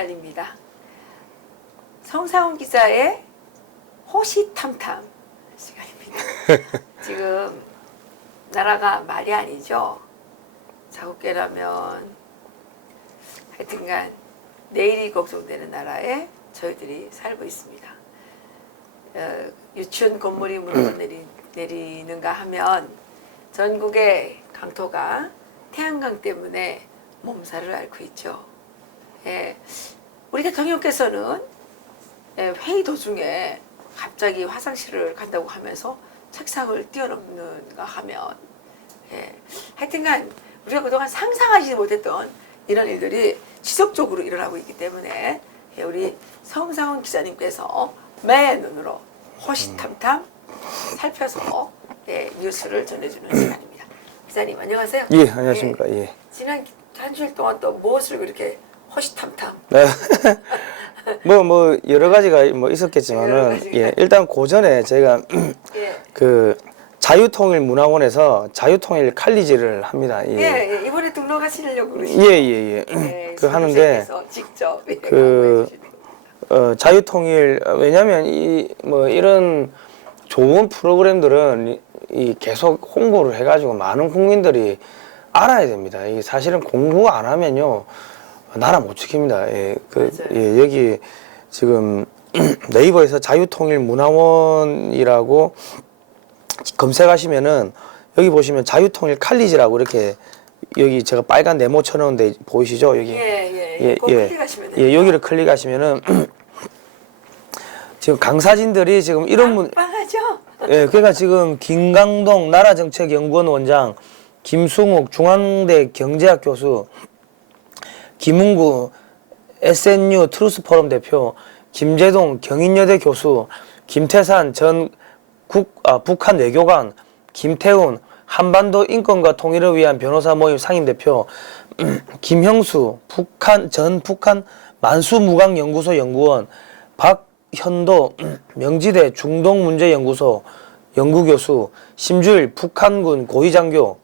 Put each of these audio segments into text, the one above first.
시간입니다. 성상훈 기자의 호시탐탐 시간입니다. 지금 나라가 말이 아니죠. 자국계라면 하여튼간 내일이 걱정되는 나라에 저희들이 살고 있습니다. 유치원 건물이 무너져 내리는가 하면 전국의 강토가 태양광 때문에 몸살을 앓고 있죠. 우리 대통령께서는 회의 도중에 갑자기 화장실을 간다고 하면서 책상을 뛰어넘는가 하면 하여튼간 우리가 그동안 상상하지 못했던 이런 일들이 지속적으로 일어나고 있기 때문에 우리 성상훈 기자님께서 매 눈으로 호시탐탐 살펴서 뉴스를 전해주는 시간입니다. 기자님 안녕하세요. 예, 안녕하십니까. 예. 지난 한 주일 동안 또 무엇을 그렇게 호시탐탐? 네. 뭐 여러 가지가 있었겠지만은 예, 일단 고전에 저희가 그 자유통일문화원에서 자유통일 칼리지를 합니다. 예, 이번에 등록하시려고 그러시죠? 예. 그 하는데 직접 자유통일 왜냐면 이런 좋은 프로그램들은 계속 홍보를 해가지고 많은 국민들이 알아야 됩니다. 이게 사실은 공부 안 하면요 나라 못 지킵니다. 여기 지금 네이버에서 자유통일문화원이라고 검색하시면은 여기 보시면 자유통일 칼리지라고 이렇게 여기 제가 빨간 네모 쳐놓은데 보이시죠? 여기 클릭하시면 돼요. 여기를 클릭하시면은 지금 강사진들이 지금 이런 빵빵하죠? 그러니까 지금 김강동 나라정책연구원 원장, 김승욱 중앙대 경제학 교수, 김웅구 SNU 트루스포럼 대표, 김재동 경인여대 교수, 김태산 전 북한 외교관, 김태훈 한반도 인권과 통일을 위한 변호사 모임 상임대표, 김형수 전 북한 만수무강연구소 연구원, 박현도 명지대 중동문제연구소 연구교수, 심주일 북한군 고위장교,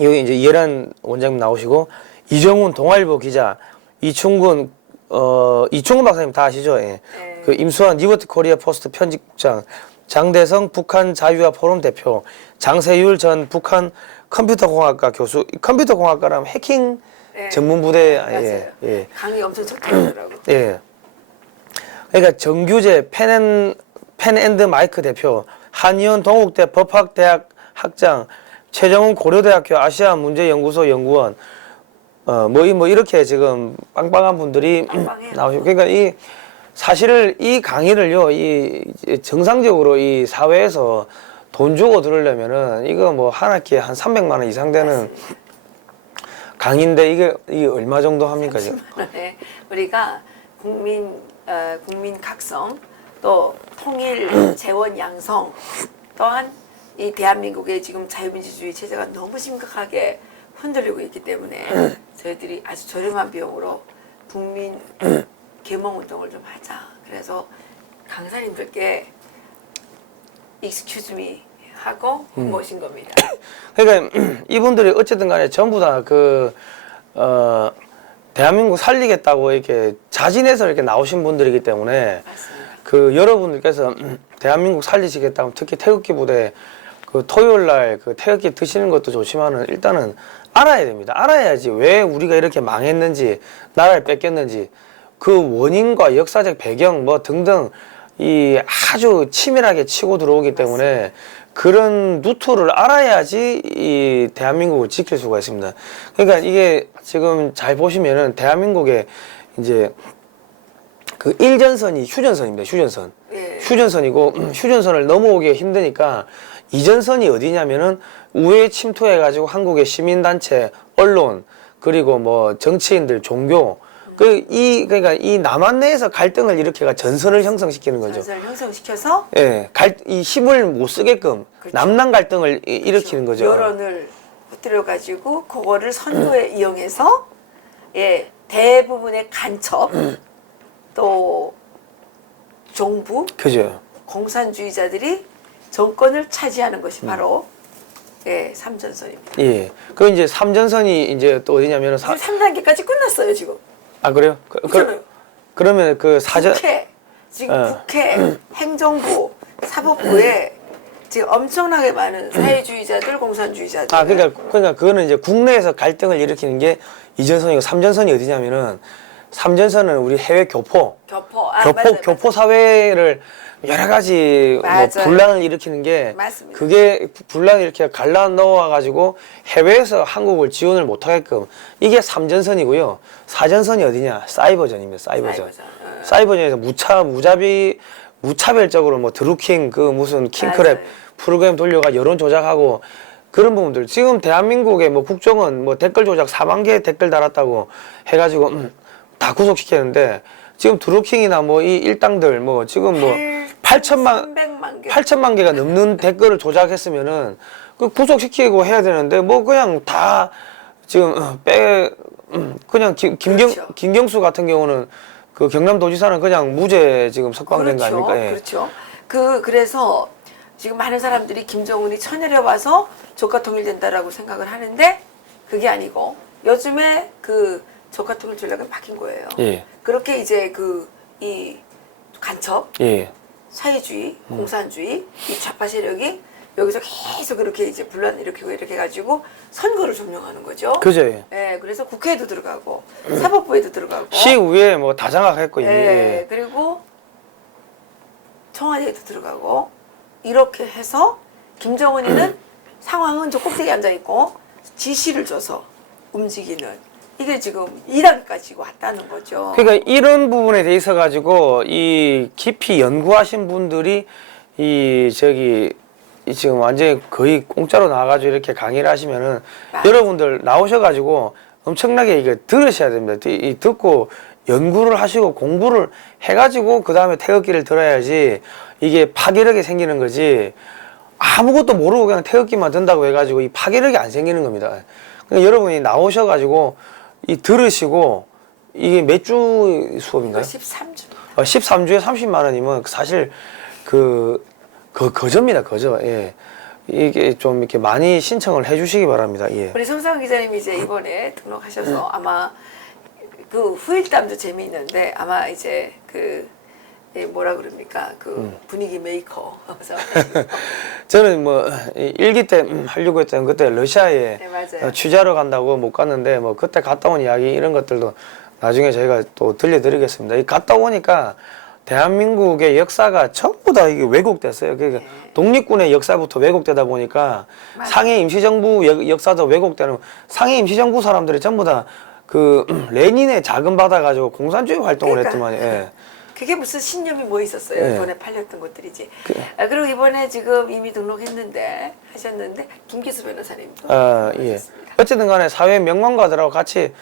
여기 이제 이해란 원장님 나오시고, 이정훈 동아일보 기자, 이충근 박사님 다 아시죠? 예. 그 임수환 리버티 코리아 포스트 편집장, 장대성 북한 자유화 포럼 대표, 장세율 전 북한 컴퓨터공학과 교수. 컴퓨터공학과라면 해킹 전문 부대. 강의 엄청 쳤더라고요. 예. 그러니까 정규재 펜앤드마이크 대표, 한의원 동국대 법학대학 학장, 최정훈 고려대학교 아시아문제연구소 연구원, 이렇게 지금 빵빵한 분들이 나오시고, 그러니까 사실을 이 강의를요, 정상적으로 이 사회에서 돈 주고 들으려면은 이거 뭐 한 학기에 한 300만 원 이상 되는 강의인데 이게 얼마 정도 합니까 지금? 30만 원에 우리가 국민 각성 또 통일 재원 양성 또한 이 대한민국의 지금 자유민주주의 체제가 너무 심각하게 흔들리고 있기 때문에 저희들이 아주 저렴한 비용으로 국민 계몽 운동을 좀 하자. 그래서 강사님들께 excuse me 하고 모신 겁니다. 그러니까 이분들이 어쨌든 간에 전부 다 대한민국 살리겠다고 이렇게 자진해서 이렇게 나오신 분들이기 때문에 맞습니다. 여러분들께서 대한민국 살리시겠다면 특히 태극기 부대 토요일 날 태극기 드시는 것도 좋지만은 일단은 알아야 됩니다. 알아야지 왜 우리가 이렇게 망했는지, 나라를 뺏겼는지, 그 원인과 역사적 배경 등등 아주 치밀하게 치고 들어오기 때문에 그런 루트를 알아야지 이 대한민국을 지킬 수가 있습니다. 그러니까 이게 지금 잘 보시면은 대한민국에 이제 그 일전선이 휴전선입니다. 휴전선. 휴전선이고 휴전선을 넘어오기가 힘드니까 이전선이 어디냐면은 우회에 침투해가지고 한국의 시민단체, 언론, 그리고 정치인들, 종교, 그러니까 이 남한 내에서 갈등을 일으켜가 전선을 형성시키는 거죠. 전선을 형성시켜서 이 힘을 못 쓰게끔 그렇죠. 남남 갈등을 일으키는 거죠. 여론을 붙들어 가지고 그거를 선거에 이용해서 대부분의 간첩 또 정부, 그죠. 공산주의자들이 정권을 차지하는 것이 바로 삼전선입니다. 그 이제 삼전선이 이제 또 어디냐면은 3단계까지 끝났어요 지금. 아 그래요? 없잖아요. 그러면 그 사전 국회 지금 어. 국회, 행정부, 사법부에 지금 엄청나게 많은 사회주의자들, 공산주의자들. 아 그러니까 그거는 이제 국내에서 갈등을 일으키는 게 이전선이고 삼전선이 어디냐면은 삼전선은 우리 해외 교포 맞아요, 교포 사회를 여러 가지 뭐 맞아요. 분란을 일으키는 게 맞습니다. 그게 분란을 이렇게 갈라 넣어 가지고 해외에서 한국을 지원을 못 하게끔 이게 삼전선이고요. 사전선이 어디냐? 사이버전입니다. 사이버전. 사이버전에서 무차별적으로 뭐 드루킹 그 무슨 킹크랩 맞아요. 프로그램 돌려가 여론 조작하고 그런 부분들 지금 대한민국의 뭐 국정원 뭐 댓글 조작 4만 개 댓글 달았다고 해가지고 다 구속시켰는데 지금 드루킹이나 뭐 이 일당들 뭐 지금 뭐 8천만 개가 넘는 댓글을 조작했으면은 그 구속시키고 해야 되는데 뭐 그냥 다 지금 그냥 그렇죠. 김경수 같은 경우는 그 경남도지사는 그냥 무죄 지금 석방된 거 아닙니까? 예. 그렇죠. 그래서 지금 많은 사람들이 김정은이 천일에 와서 조카 통일된다라고 생각을 하는데 그게 아니고 요즘에 그 조카 통일 전략은 바뀐 거예요. 예. 그렇게 이제 이 간첩, 예. 사회주의, 공산주의, 이 좌파 세력이 여기서 계속 이렇게 이제 분란 일으키고 이렇게 해가지고 선거를 점령하는 거죠. 그죠. 예. 예, 그래서 국회에도 들어가고 사법부에도 들어가고 시의회 뭐 다 장악했고 이미. 예, 그리고 청와대에도 들어가고 이렇게 해서 김정은이는 상황은 저 꼭대기에 앉아 있고 지시를 줘서 움직이는 이게 지금 2단계까지 왔다는 거죠. 그러니까 이런 부분에 대해서 가지고 이 깊이 연구하신 분들이 지금 완전히 거의 공짜로 나와가지고 이렇게 강의를 하시면은 여러분들 나오셔가지고 엄청나게 이거 들으셔야 됩니다. 듣고 연구를 하시고 공부를 해가지고 그 다음에 태극기를 들어야지 이게 파괴력이 생기는 거지 아무것도 모르고 그냥 태극기만 든다고 해가지고 이 파괴력이 안 생기는 겁니다. 그러니까 여러분이 나오셔가지고 들으시고 이게 몇 주 수업인가요? 13주. 13주에 30만 원이면 사실 거저입니다, 거저. 예. 이게 좀 이렇게 많이 신청을 해주시기 바랍니다. 예. 우리 손상훈 기자님이 이제 이번에 등록하셔서 아마 그 후일담도 재미있는데 아마 이제 뭐라 그럽니까 분위기 메이커. 저는 뭐 일기 때 하려고 했던 그때 러시아에 네, 맞아요. 취재하러 간다고 못 갔는데 뭐 그때 갔다 온 이야기 이런 것들도 나중에 저희가 또 들려드리겠습니다. 이 갔다 오니까 대한민국의 역사가 전부 다 이게 왜곡됐어요. 그러니까 독립군의 역사부터 왜곡되다 보니까 맞아요. 상해 임시정부 역사도 왜곡되는 상해 임시정부 사람들이 전부 다 레닌의 자금 받아가지고 공산주의 활동을 그러니까. 했더만. 예. 그게 무슨 신념이 뭐 있었어요. 네. 이번에 팔렸던 것들이지. 그리고 이번에 지금 이미 하셨는데 김기수 변호사님도 예. 하셨습니다. 어쨌든 간에 사회 명망가들하고 같이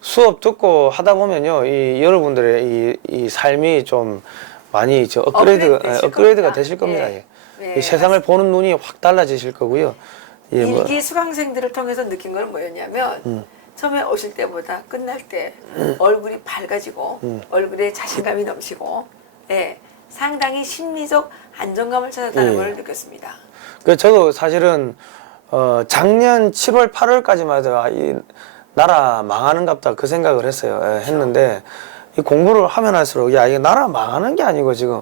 수업 듣고 하다 보면요, 여러분들의 이 삶이 좀 많이 업그레이드가 되실 겁니다. 예. 예. 네, 이 세상을 보는 눈이 확 달라지실 거고요. 예, 일기 수강생들을 통해서 느낀 건 뭐였냐면 처음에 오실 때보다 끝날 때 얼굴이 밝아지고 얼굴에 자신감이 넘치고 상당히 심리적 안정감을 찾았다는 예. 걸 느꼈습니다. 저도 사실은 작년 7월, 8월까지만 해도 이 나라 망하는갑다 그 생각을 했어요. 했는데 이 공부를 하면 할수록 이게 나라 망하는 게 아니고 지금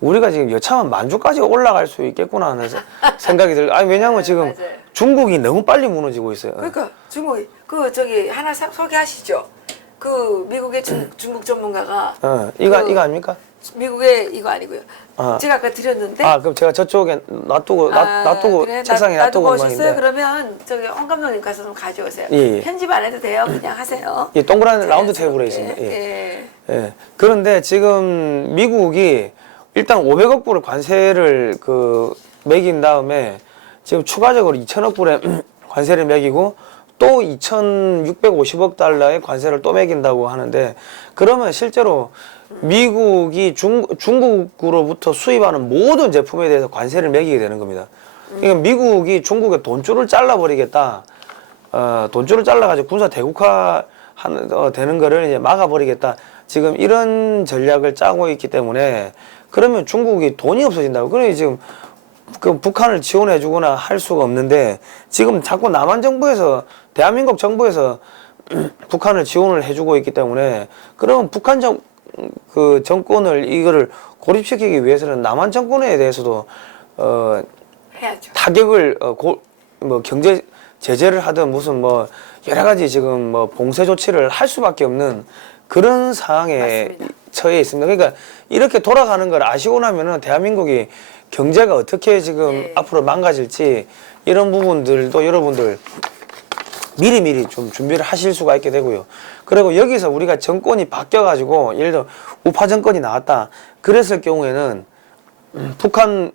우리가 지금 여차하면 만주까지 올라갈 수 있겠구나 하는 생각이 들어요. 왜냐하면 지금 맞아요. 중국이 너무 빨리 무너지고 있어요. 그러니까 중국이 하나 소개하시죠. 미국의 중국 전문가가 이거 아닙니까? 미국의 이거 아니고요. 제가 아까 드렸는데. 그럼 제가 저쪽에 놔두고 그래? 책상에 놔두고 오셨어요? 그러면 홍 감독님 가서 좀 가져오세요. 예. 편집 안 해도 돼요. 그냥 하세요. 예, 동그란 라운드 테이블에 있습니다. 예. 예. 그런데 지금 미국이 일단 500억 불을 관세를 매긴 다음에 지금 추가적으로 2천억 불의 관세를 매기고 또 2,650억 달러의 관세를 또 매긴다고 하는데 그러면 실제로 미국이 중국으로부터 수입하는 모든 제품에 대해서 관세를 매기게 되는 겁니다. 그러니까 미국이 중국의 돈줄을 잘라버리겠다. 돈줄을 잘라가지고 군사 대국화 되는 거를 이제 막아버리겠다. 지금 이런 전략을 짜고 있기 때문에 그러면 중국이 돈이 없어진다고. 그러니 지금 북한을 지원해주거나 할 수가 없는데 지금 자꾸 남한 정부에서 대한민국 정부에서 북한을 지원을 해주고 있기 때문에 그럼 북한 그 정권을 이거를 고립시키기 위해서는 남한 정권에 대해서도 해야죠. 타격을 뭐 경제 제재를 하든 무슨 뭐 여러 가지 지금 뭐 봉쇄 조치를 할 수밖에 없는 그런 상황에 맞습니다. 처해 있습니다. 그러니까 이렇게 돌아가는 걸 아시고 나면은 대한민국이 경제가 어떻게 지금 예. 앞으로 망가질지 이런 부분들도 여러분들 미리미리 좀 준비를 하실 수가 있게 되고요. 그리고 여기서 우리가 정권이 바뀌어가지고 예를 들어 우파 정권이 나왔다. 그랬을 경우에는 북한도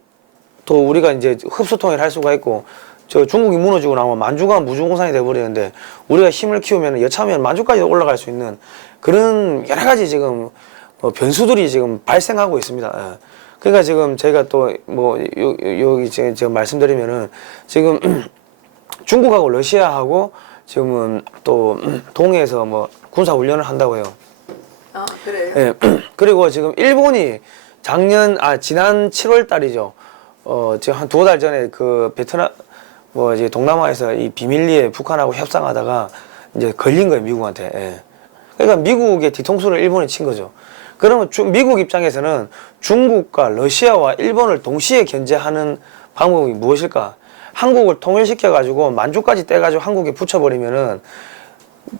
우리가 이제 흡수 통일을 할 수가 있고 저 중국이 무너지고 나면 만주가 무주공산이 돼버리는데 우리가 힘을 키우면 여차하면 만주까지 올라갈 수 있는 그런 여러 가지 지금 변수들이 지금 발생하고 있습니다. 예. 그러니까 지금 저희가 또 뭐 여기 제가 말씀드리면은 지금 중국하고 러시아하고 지금은 또 동해에서 뭐 군사 훈련을 한다고 해요. 그래요. 예. 그리고 지금 일본이 지난 7월 달이죠. 지금 한 2달 전에 그 베트남 뭐 이제 동남아에서 이 비밀리에 북한하고 협상하다가 이제 걸린 거예요, 미국한테. 예. 그러니까 미국의 뒤통수를 일본이 친 거죠. 그러면 미국 입장에서는 중국과 러시아와 일본을 동시에 견제하는 방법이 무엇일까? 한국을 통일시켜가지고 만주까지 떼가지고 한국에 붙여버리면은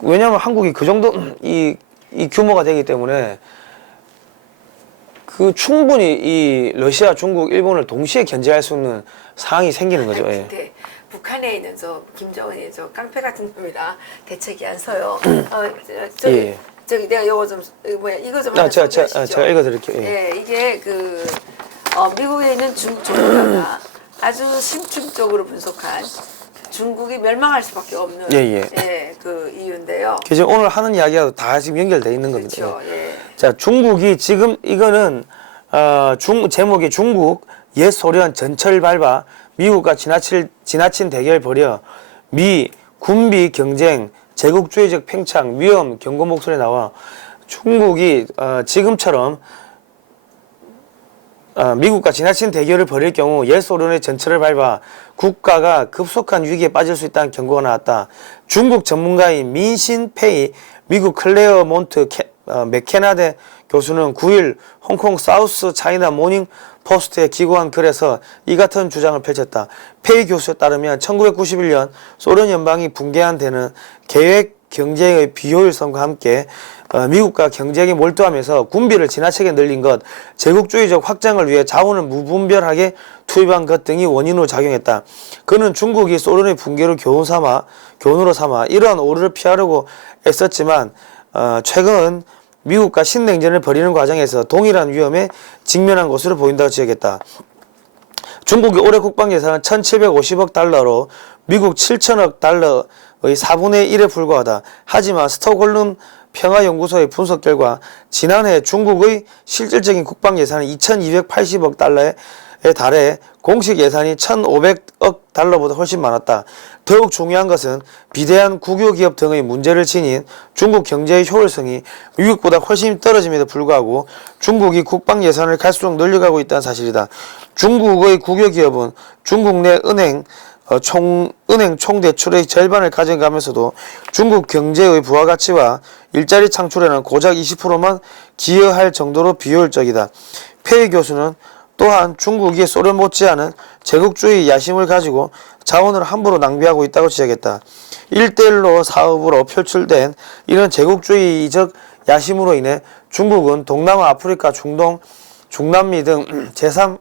왜냐면 한국이 그 정도 이 규모가 되기 때문에 그 충분히 이 러시아, 중국, 일본을 동시에 견제할 수 있는 상황이 생기는 거죠. 예. 근데 북한에 있는 저 김정은이 저 깡패 같은 놈이라 대책이 안 서요. 예. 저기 내가 이거 좀 이거 좀 하나 제가 읽어드릴게요. 예. 예, 이게 미국에 있는 중국 전문가가 아주 심층적으로 분석한 중국이 멸망할 수밖에 없는 그 이유인데요. 그래서 오늘 하는 이야기하고 다 지금 연결돼 있는 겁니다. 그렇죠. 예. 자, 중국이 지금 이거는 제목이 중국 옛 소련 전철 밟아 미국과 지나친 대결 벌여 미 군비 경쟁 제국주의적 팽창 위험 경고 목소리 나와 중국이 지금처럼 미국과 지나친 대결을 벌일 경우 옛 소련의 전철을 밟아 국가가 급속한 위기에 빠질 수 있다는 경고가 나왔다. 중국 전문가인 민신 페이 미국 클레어몬트 맥케나데 교수는 9일 홍콩 사우스 차이나 모닝 포스트에 기고한 글에서 이 같은 주장을 펼쳤다. 페이 교수에 따르면 1991년 소련 연방이 붕괴한 데는 계획 경제의 비효율성과 함께 미국과 경쟁에 몰두하면서 군비를 지나치게 늘린 것, 제국주의적 확장을 위해 자원을 무분별하게 투입한 것 등이 원인으로 작용했다. 그는 중국이 소련의 붕괴를 교훈으로 삼아 이러한 오류를 피하려고 애썼지만 최근 미국과 신냉전을 벌이는 과정에서 동일한 위험에 직면한 것으로 보인다고 지적했다. 중국의 올해 국방 예산은 1750억 달러로 미국 7천억 달러의 4분의 1에 불과하다. 하지만 스톡홀름 평화연구소의 분석 결과 지난해 중국의 실질적인 국방 예산은 2280억 달러에 달해 공식 예산이 1500억 달러보다 훨씬 많았다. 더욱 중요한 것은 비대한 국유기업 등의 문제를 지닌 중국 경제의 효율성이 미국보다 훨씬 떨어짐에도 불구하고 중국이 국방 예산을 갈수록 늘려가고 있다는 사실이다. 중국의 국유기업은 중국 내 은행 총대출의 절반을 가져가면서도 중국 경제의 부가가치와 일자리 창출에는 고작 20%만 기여할 정도로 비효율적이다. 페이 교수는 또한 중국이 소련 못지않은 제국주의 야심을 가지고 자원을 함부로 낭비하고 있다고 지적했다. 1대1로 사업으로 표출된 이런 제국주의적 야심으로 인해 중국은 동남아, 아프리카, 중동, 중남미 등 제3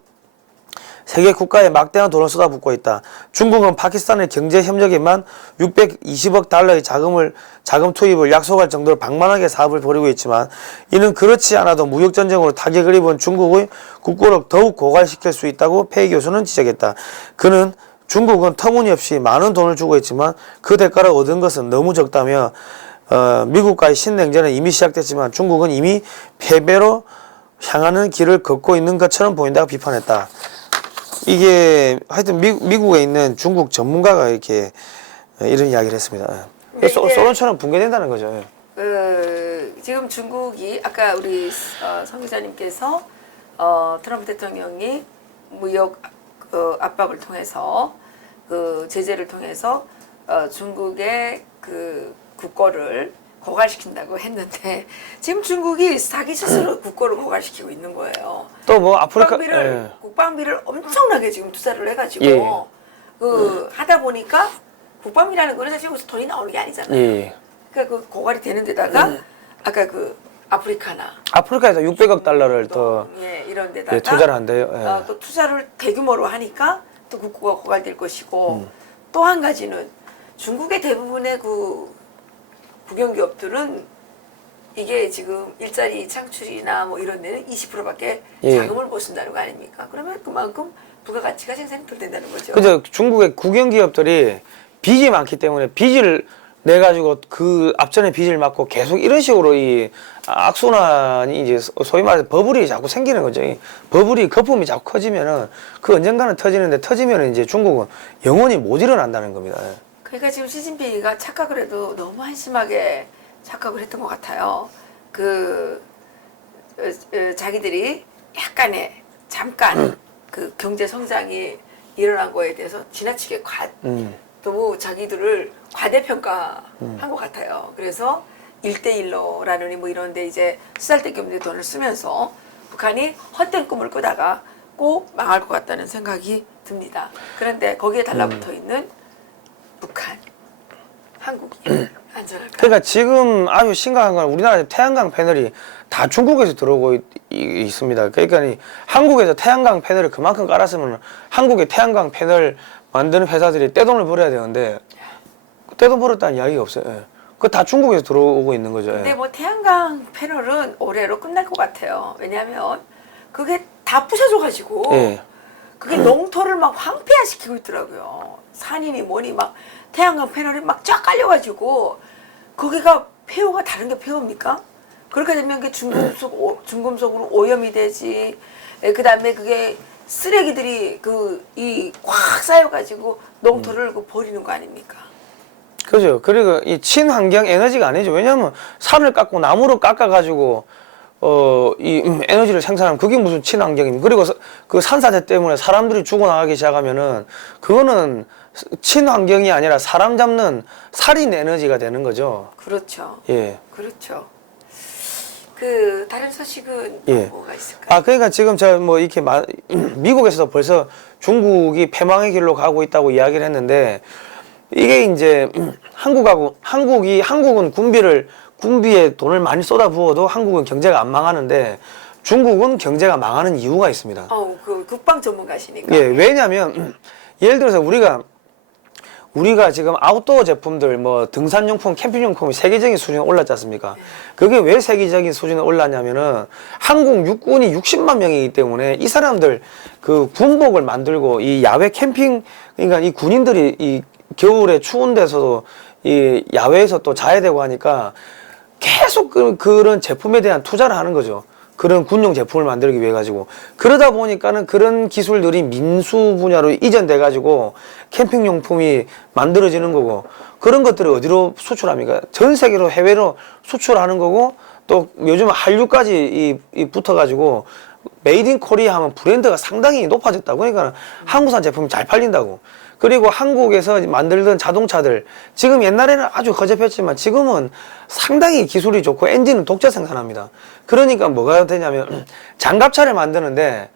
세계 국가에 막대한 돈을 쏟아붓고 있다. 중국은 파키스탄의 경제 협력에만 620억 달러의 자금 투입을 약속할 정도로 방만하게 사업을 벌이고 있지만 이는 그렇지 않아도 무역전쟁으로 타격을 입은 중국의 국고를 더욱 고갈시킬 수 있다고 페이 교수는 지적했다. 그는 중국은 터무니없이 많은 돈을 주고 있지만 그 대가로 얻은 것은 너무 적다며 미국과의 신냉전은 이미 시작됐지만 중국은 이미 패배로 향하는 길을 걷고 있는 것처럼 보인다고 비판했다. 이게 하여튼 미국에 있는 중국 전문가가 이렇게 이런 이야기를 했습니다. 소련처럼 붕괴된다는 거죠. 지금 중국이 아까 우리 성 기자님께서 트럼프 대통령이 무역 압박을 통해서 그 제재를 통해서 중국의 그 국거를 고갈시킨다고 했는데 지금 중국이 자기 스스로 국거를 고갈시키고 있는 거예요. 또 뭐 아프리카 국방비를 엄청나게 지금 투자를 해가지고 예. 하다 보니까 국방비라는 거는 사실 여기서 돈이 나오는 게 아니잖아요. 예. 그러니까 그 고갈이 되는 데다가 아까 그 아프리카에서 600억 달러를 더 이런 데다가 투자를 한대요. 또 투자를 대규모로 하니까 또 국고가 고갈될 것이고 또 한 가지는 중국의 대부분의 그 국영기업들은 이게 지금 일자리 창출이나 뭐 이런 데는 20%밖에 예. 자금을 못 쓴다는 거 아닙니까? 그러면 그만큼 부가가치가 생산이 덜 된다는 거죠. 그죠. 중국의 국영기업들이 빚이 많기 때문에 빚을 내 가지고 그 앞전에 빚을 막고 계속 이런 식으로 이 악순환이 이제 소위 말해서 버블이 자꾸 생기는 거죠. 이 버블이 거품이 자꾸 커지면은 그 언젠가는 터지는데 터지면은 이제 중국은 영원히 못 일어난다는 겁니다. 그러니까 지금 시진핑이가 착각을 해도 너무 한심하게 착각을 했던 것 같아요. 자기들이 약간의 잠깐 그 경제 성장이 일어난 거에 대해서 지나치게 너무 자기들을 과대평가한 것 같아요. 그래서 1대1로라느니 뭐 이런데 이제 쓰잘데기 없는 돈을 쓰면서 북한이 헛된 꿈을 꾸다가 꼭 망할 것 같다는 생각이 듭니다. 그런데 거기에 달라붙어 있는 북한, 한국이 안전할까? 그러니까 지금 아주 심각한 건 우리나라 태양광 패널이 다 중국에서 들어오고 있습니다. 그러니까 한국에서 태양광 패널을 그만큼 깔았으면 한국의 태양광 패널 만드는 회사들이 떼돈을 벌어야 되는데 떼돈 벌었다는 이야기가 없어요. 예. 그거 다 중국에서 들어오고 있는 거죠. 예. 근데 뭐 태양광 패널은 올해로 끝날 것 같아요. 왜냐하면 그게 다 부셔져가지고 예. 그게 농토를 막 황폐화시키고 있더라고요. 산이니 뭐니 막 태양광 패널이 막 쫙 깔려가지고 거기가 폐호가 다른 게 폐호입니까? 그렇게 되면 그 중금속으로 오염이 되지. 그 다음에 그게 쓰레기들이 꽉 쌓여가지고 농토를 버리는 거 아닙니까? 그죠. 그리고 이 친환경 에너지가 아니죠. 왜냐하면 산을 깎고 나무를 깎아가지고 이 에너지를 생산하면 그게 무슨 친환경입니까? 그리고 그 산사태 때문에 사람들이 죽어나가기 시작하면은 그거는 친환경이 아니라 사람 잡는 살인 에너지가 되는 거죠. 그렇죠. 예. 그렇죠. 다른 소식은 예. 뭐가 있을까요? 그러니까 지금 제가 뭐 이렇게 미국에서도 벌써 중국이 패망의 길로 가고 있다고 이야기를 했는데 이게 이제 한국은 군비에 돈을 많이 쏟아부어도 한국은 경제가 안 망하는데 중국은 경제가 망하는 이유가 있습니다. 그 국방 전문가시니까. 예, 왜냐면 예를 들어서 우리가 지금 아웃도어 제품들 뭐 등산용품, 캠핑용품이 세계적인 수준에 올랐지 않습니까? 그게 왜 세계적인 수준에 올랐냐면은 한국 육군이 60만 명이기 때문에 이 사람들 그 군복을 만들고 이 야외 캠핑 그러니까 이 군인들이 이 겨울에 추운 데서도 이 야외에서 또 자야 되고 하니까 계속 그런 제품에 대한 투자를 하는 거죠. 그런 군용 제품을 만들기 위해 가지고 그러다 보니까는 그런 기술들이 민수 분야로 이전돼 가지고 캠핑용품이 만들어지는 거고 그런 것들을 어디로 수출합니까? 전 세계로 해외로 수출하는 거고 또 요즘 한류까지 붙어 가지고 메이드 인 코리아 하면 브랜드가 상당히 높아졌다고. 그러니까 한국산 제품이 잘 팔린다고. 그리고 한국에서 만들던 자동차들 지금 옛날에는 아주 허접했지만 지금은 상당히 기술이 좋고 엔진은 독자 생산합니다. 그러니까 뭐가 되냐면 장갑차를 만드는데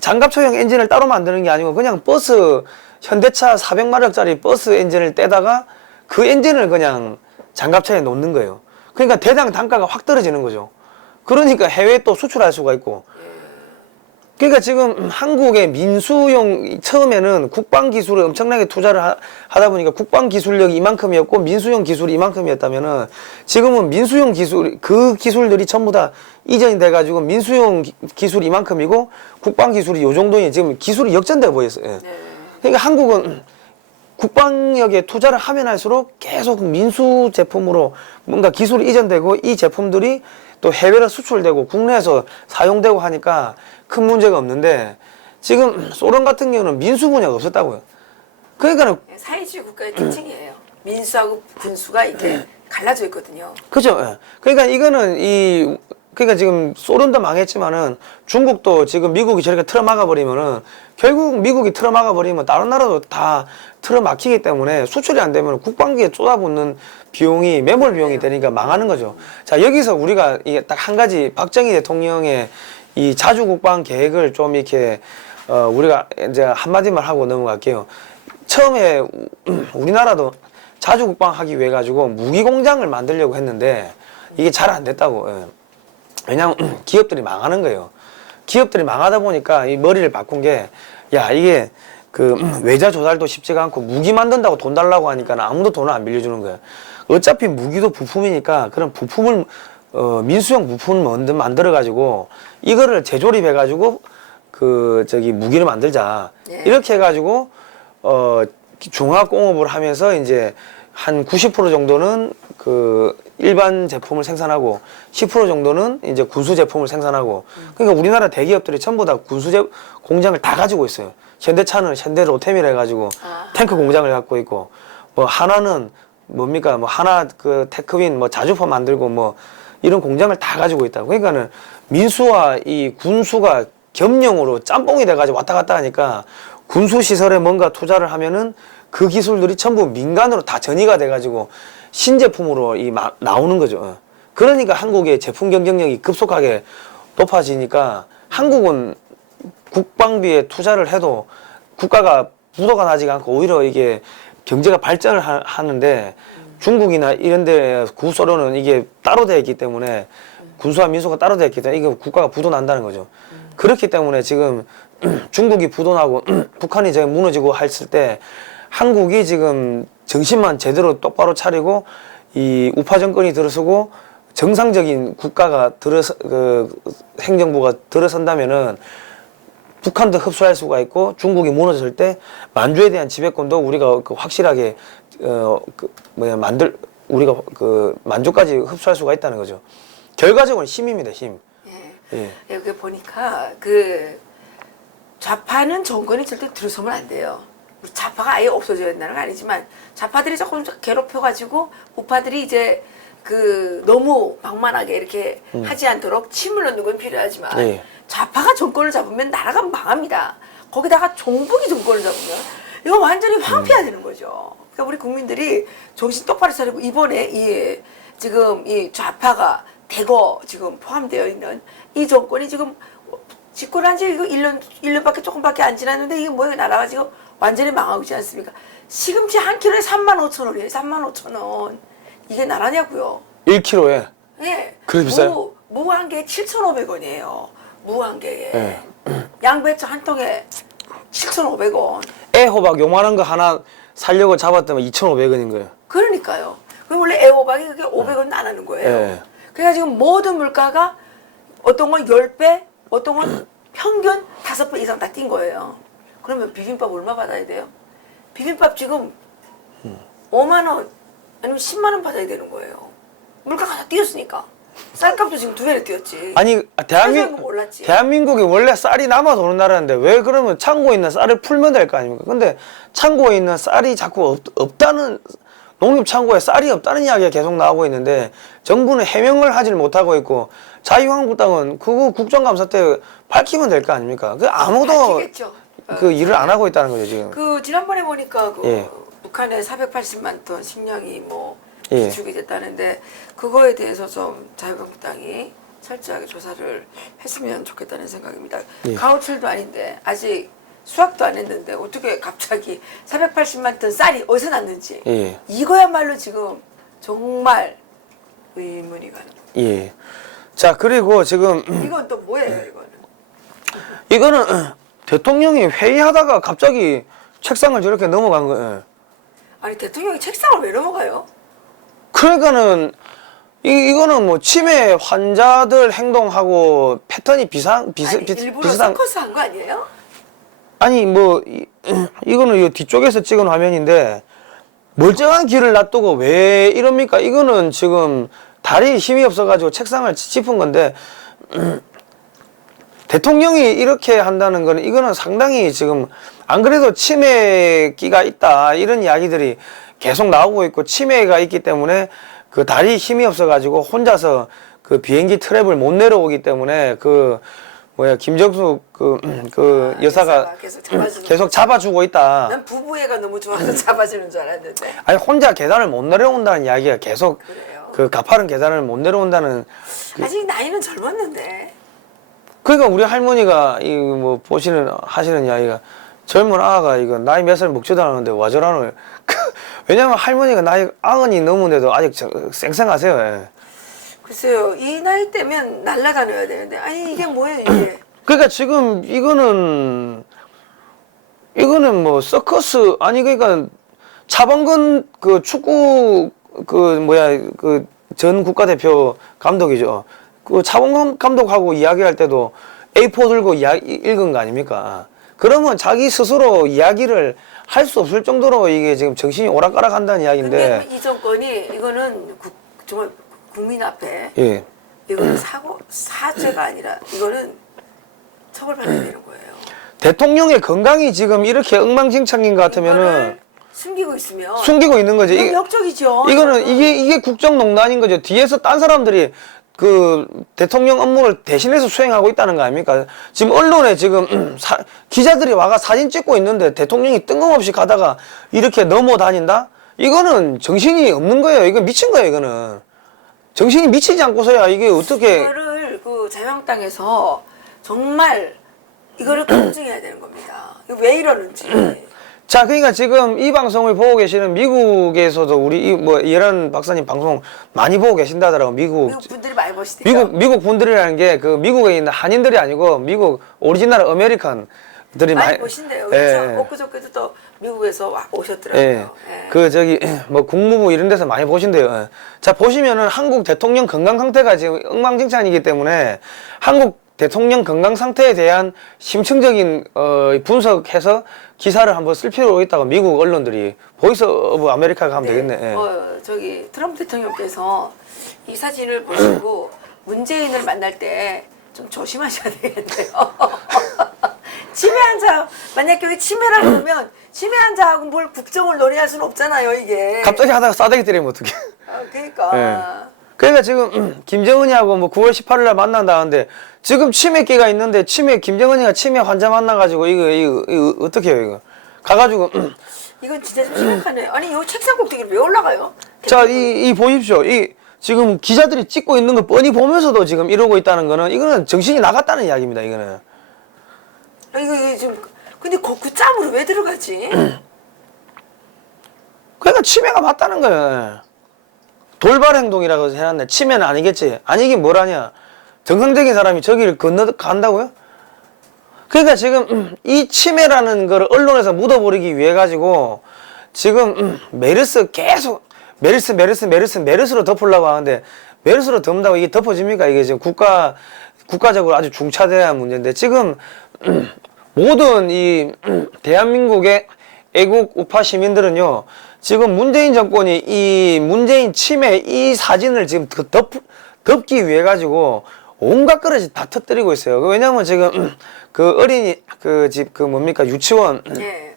장갑차용 엔진을 따로 만드는 게 아니고 그냥 버스 현대차 400마력짜리 버스 엔진을 떼다가 그 엔진을 그냥 장갑차에 놓는 거예요. 그러니까 대당 단가가 확 떨어지는 거죠. 그러니까 해외에 또 수출할 수가 있고 그러니까 지금 한국의 민수용 처음에는 국방 기술에 엄청나게 투자를 하다 보니까 국방 기술력이 이만큼이었고 민수용 기술이 이만큼이었다면은 지금은 민수용 기술 그 기술들이 전부 다 이전이 돼가지고 민수용 기술이 이만큼이고 국방 기술이 요 정도니 지금 기술이 역전돼 보였어요. 그러니까 한국은 국방력에 투자를 하면 할수록 계속 민수 제품으로 뭔가 기술이 이전되고 이 제품들이 또 해외로 수출되고 국내에서 사용되고 하니까 큰 문제가 없는데 지금 소련 같은 경우는 민수 분야가 없었다고요. 그러니까는 사회주의 국가의 특징이에요. 민수하고 군수가 이게 갈라져 있거든요. 그죠. 예. 그러니까 이거는 이 그러니까 지금 소련도 망했지만은 중국도 지금 미국이 저렇게 틀어막아 버리면은 결국 미국이 틀어막아 버리면 다른 나라도 다 틀어막히기 때문에 수출이 안 되면 국방비에 쏟아붓는 비용이 매몰 비용이 되니까 망하는 거죠. 자, 여기서 우리가 이게 딱 한 가지 박정희 대통령의 이 자주국방 계획을 좀 이렇게 우리가 이제 한마디만 하고 넘어갈게요. 처음에 우리나라도 자주국방 하기 위해 가지고 무기 공장을 만들려고 했는데 이게 잘 안 됐다고. 예. 왜냐면 기업들이 망하는 거예요. 기업들이 망하다 보니까 이 머리를 바꾼 게, 야, 이게 그 외자 조달도 쉽지가 않고 무기 만든다고 돈 달라고 하니까 아무도 돈을 안 빌려주는 거예요. 어차피 무기도 부품이니까 그런 부품을 민수용 부품을 만들어 가지고 이거를 재조립해 가지고 그 저기 무기를 만들자. 예. 이렇게 해 가지고 종합공업을 하면서 이제 한 90% 정도는 그 일반 제품을 생산하고 10% 정도는 이제 군수 제품을 생산하고, 그러니까 우리나라 대기업들이 전부 다 군수 공장을 다 가지고 있어요. 현대차는 현대 로템이라 해가지고 탱크 공장을 갖고 있고, 뭐 하나는 뭡니까 뭐 하나 그 테크윈 뭐 자주포 만들고 뭐 이런 공장을 다 가지고 있다. 그러니까는 민수와 이 군수가 겸용으로 짬뽕이 돼가지고 왔다 갔다 하니까 군수 시설에 뭔가 투자를 하면은 그 기술들이 전부 민간으로 다 전이가 돼가지고 신제품으로 나오는 거죠. 그러니까 한국의 제품 경쟁력이 급속하게 높아지니까 한국은 국방비에 투자를 해도 국가가 부도가 나지가 않고 오히려 이게 경제가 발전을 하는데, 중국이나 이런 데 구소련은 이게 따로 되어 있기 때문에 군수와 민수가 따로 되어 있기 때문에 이게 국가가 부도 난다는 거죠. 그렇기 때문에 지금 중국이 부도나고 북한이 제가 무너지고 했을 때 한국이 지금 정신만 제대로 똑바로 차리고 이 우파 정권이 들어서고 정상적인 국가가 행정부가 들어선다면은 북한도 흡수할 수가 있고, 중국이 무너졌을 때 만주에 대한 지배권도 우리가 확실하게 우리가 만주까지 흡수할 수가 있다는 거죠. 결과적으로 힘입니다, 힘. 예. 예. 여기 보니까 그 좌파는 정권이 절대 들어서면 안 돼요. 좌파가 아예 없어져야 된다는 건 아니지만 좌파들이 조금 괴롭혀가지고 우파들이 이제 그 너무 방만하게 이렇게 하지 않도록 침을 넣는 건 필요하지만 예. 좌파가 정권을 잡으면 나라가 망합니다. 거기다가 종북이 정권을 잡으면 이거 완전히 황폐화되는 거죠. 그러니까 우리 국민들이 정신 똑바로 차리고 이번에 지금 이 좌파가 대거 지금 포함되어 있는 이 정권이 지금 집권한 지 이거 1년밖에 조금밖에 안 지났는데 이게 뭐예요? 나라가 지금 완전히 망하고 있지 않습니까? 시금치 한 킬로에 35,000원이에요. 35,000원. 이게 나라냐고요. 1kg에. 예. 그래 비싸요? 무 한 개에 7,500원이에요. 무 한 개에. 예. 양배추 한 통에 7,500원. 애호박 요만한 거 하나 살려고 잡았더니 2,500원인 거예요. 그러니까요. 그럼 원래 애호박이 그게 500원 안 하는 거예요. 예. 그러니까 지금 모든 물가가 어떤 건 10배, 어떤 건 평균 5배 이상 다 뛴 거예요. 그러면 비빔밥 얼마 받아야 돼요? 비빔밥 지금 5만 원 아니면 10만 원 받아야 되는 거예요. 물가가 다 뛰었으니까. 쌀값도 지금 2배로 뛰었지. 아니 몰랐지. 대한민국이 원래 쌀이 남아서 오는 나라인데 왜 그러면 창고에 있는 쌀을 풀면 될 거 아닙니까? 근데 창고에 있는 쌀이 자꾸 없다는, 농협 창고에 쌀이 없다는 이야기가 계속 나오고 있는데 정부는 해명을 하질 못하고 있고, 자유한국당은 그거 국정감사 때 밝히면 될 거 아닙니까? 그 아무도 밝히겠죠. 그 일을 안 하고 있다는 거죠 지금. 그 지난번에 보니까 그 예. 북한에 480만 톤 식량이 뭐 예. 기축이 됐다는데 그거에 대해서 좀 자유한국당이 철저하게 조사를 했으면 좋겠다는 생각입니다. 예. 가오철도 아닌데 아직 수확도 안 했는데 어떻게 갑자기 480만 톤 쌀이 어디서 났는지 예. 이거야말로 지금 정말 의문이 가는 거예요. 예. 자, 그리고 지금 이건 또 뭐예요 이거는? 이거는 대통령이 회의하다가 갑자기 책상을 저렇게 넘어간 거예요. 아니 대통령이 책상을 왜 넘어가요? 그러니까는 이거는 뭐 치매 환자들 행동하고 패턴이 일부러 비슷한. 서커스 한 거 아니에요? 아니 뭐 이거는 이 뒤쪽에서 찍은 화면인데 멀쩡한 길을 놔두고 왜 이럽니까? 이거는 지금 다리에 힘이 없어가지고 책상을 짚은 건데 대통령이 이렇게 한다는 거는 이거는 상당히 지금, 안 그래도 치매기가 있다 이런 이야기들이 계속 나오고 있고 치매가 있기 때문에 그 다리 힘이 없어가지고 혼자서 그 비행기 트랩을 못 내려오기 때문에 그 뭐야 김정숙 그 여사가 계속 잡아주고 있다. 난 부부애가 너무 좋아서 잡아주는 줄 알았는데. 아니 혼자 계단을 못 내려온다는 이야기가 계속 그래요. 그 가파른 계단을 못 내려온다는. 아직 나이는 젊었는데. 그러니까 우리 할머니가 이 뭐 하시는 이야기가 젊은 아가 이거 나이 몇 살 먹지도 않았는데 와 저라는. 왜냐면 할머니가 나이 90이 넘은데도 아직 쌩쌩하세요. 예. 글쎄요, 이 나이 때면 날아다녀야 되는데, 아니, 이게 뭐예요, 이게? 그러니까 지금 이거는 뭐 서커스 아니 그러니까 차범근 그 축구 그 뭐야 그 전 국가대표 감독이죠. 그 차범근 감독하고 이야기할 때도 A4 들고 읽은 거 아닙니까? 그러면 자기 스스로 이야기를 할 수 없을 정도로 이게 지금 정신이 오락가락 한다는 이야기인데. 근데 이 정권이, 이거는 정말 국민 앞에, 예. 이거는 사죄가 아니라, 이거는 처벌받아야 되는 거예요. 대통령의 건강이 지금 이렇게 엉망진창인 것 같으면은 이거를 숨기고 있으면. 숨기고 있는 거죠. 이건 역적이죠. 이거는 이게 국정농단인 거죠. 뒤에서 딴 사람들이 그 대통령 업무를 대신해서 수행하고 있다는 거 아닙니까? 지금 언론에 지금 기자들이 와가 사진 찍고 있는데 대통령이 뜬금없이 가다가 이렇게 넘어다닌다? 이거는 정신이 없는 거예요. 이거 미친 거예요. 이거는 정신이 미치지 않고서야 이게 어떻게. 이거를 그 자유한국당에서 정말 이거를 검증해야 되는 겁니다. 이거 왜 이러는지. 자, 그러니까 지금 이 방송을 보고 계시는 미국에서도 우리 뭐 예란 박사님 방송 많이 보고 계신다더라고. 미국 분들이 많이 보시니까. 미국 분들이라는 게 그 미국에 있는 한인들이 아니고 미국 오리지널 아메리칸들이 많이 보신대요. 그렇죠. 엊그저께도 또 미국에서 오셨더라고요. 예. 예. 그 저기 뭐 국무부 이런 데서 많이 보신대요. 예. 자, 보시면은 한국 대통령 건강 상태가 지금 엉망진창이기 때문에 한국 대통령 건강 상태에 대한 심층적인 분석해서 기사를 한번 쓸 필요가 있다고 미국 언론들이 보이스 오브 아메리카가 하면 되겠네. 예. 저기 트럼프 대통령께서 이 사진을 보시고 문재인을 만날 때 좀 조심하셔야 되겠네요. 치매 환자, 만약 여기 치매라고 그러면 치매 환자하고 뭘 국정을 논의할 수는 없잖아요, 이게. 갑자기 하다가 싸대기 때리면 어떡해. 그러니까. 예. 그러니까 지금 김정은이하고 뭐 9월 18일 날 만난다는데 지금 치매기가 있는데 김정은이가 치매 환자 만나가지고 이거 어떻게 해요, 이거. 가가지고 이건 진짜 좀 심각하네. 아니, 요 책상 꼭대기를 왜 올라가요? 자, 이 보십시오. 지금 기자들이 찍고 있는 거 뻔히 보면서도 지금 이러고 있다는 거는 이거는 정신이 나갔다는 이야기입니다, 이거는. 이거 지금, 근데 그 짬으로 왜 들어가지? 그러니까 치매가 맞다는 거예요. 돌발 행동이라고 해놨네. 치매는 아니겠지. 아니긴 뭐라냐. 정상적인 사람이 저기를 건너간다고요? 그러니까 지금 이 치매라는 거를 언론에서 묻어버리기 위해 가지고 지금 메르스 계속 메르스로 덮으려고 하는데 메르스로 덮는다고 이게 덮어집니까? 이게 지금 국가적으로 아주 중차대한 문제인데 지금 모든 이 대한민국의 애국 우파 시민들은요 지금 문재인 정권이 이 문재인 치매 이 사진을 지금 덮기 위해 가지고 온갖 그릇이 다 터뜨리고 있어요. 왜냐면 지금 그 어린이 그 집 그 뭡니까 유치원 네,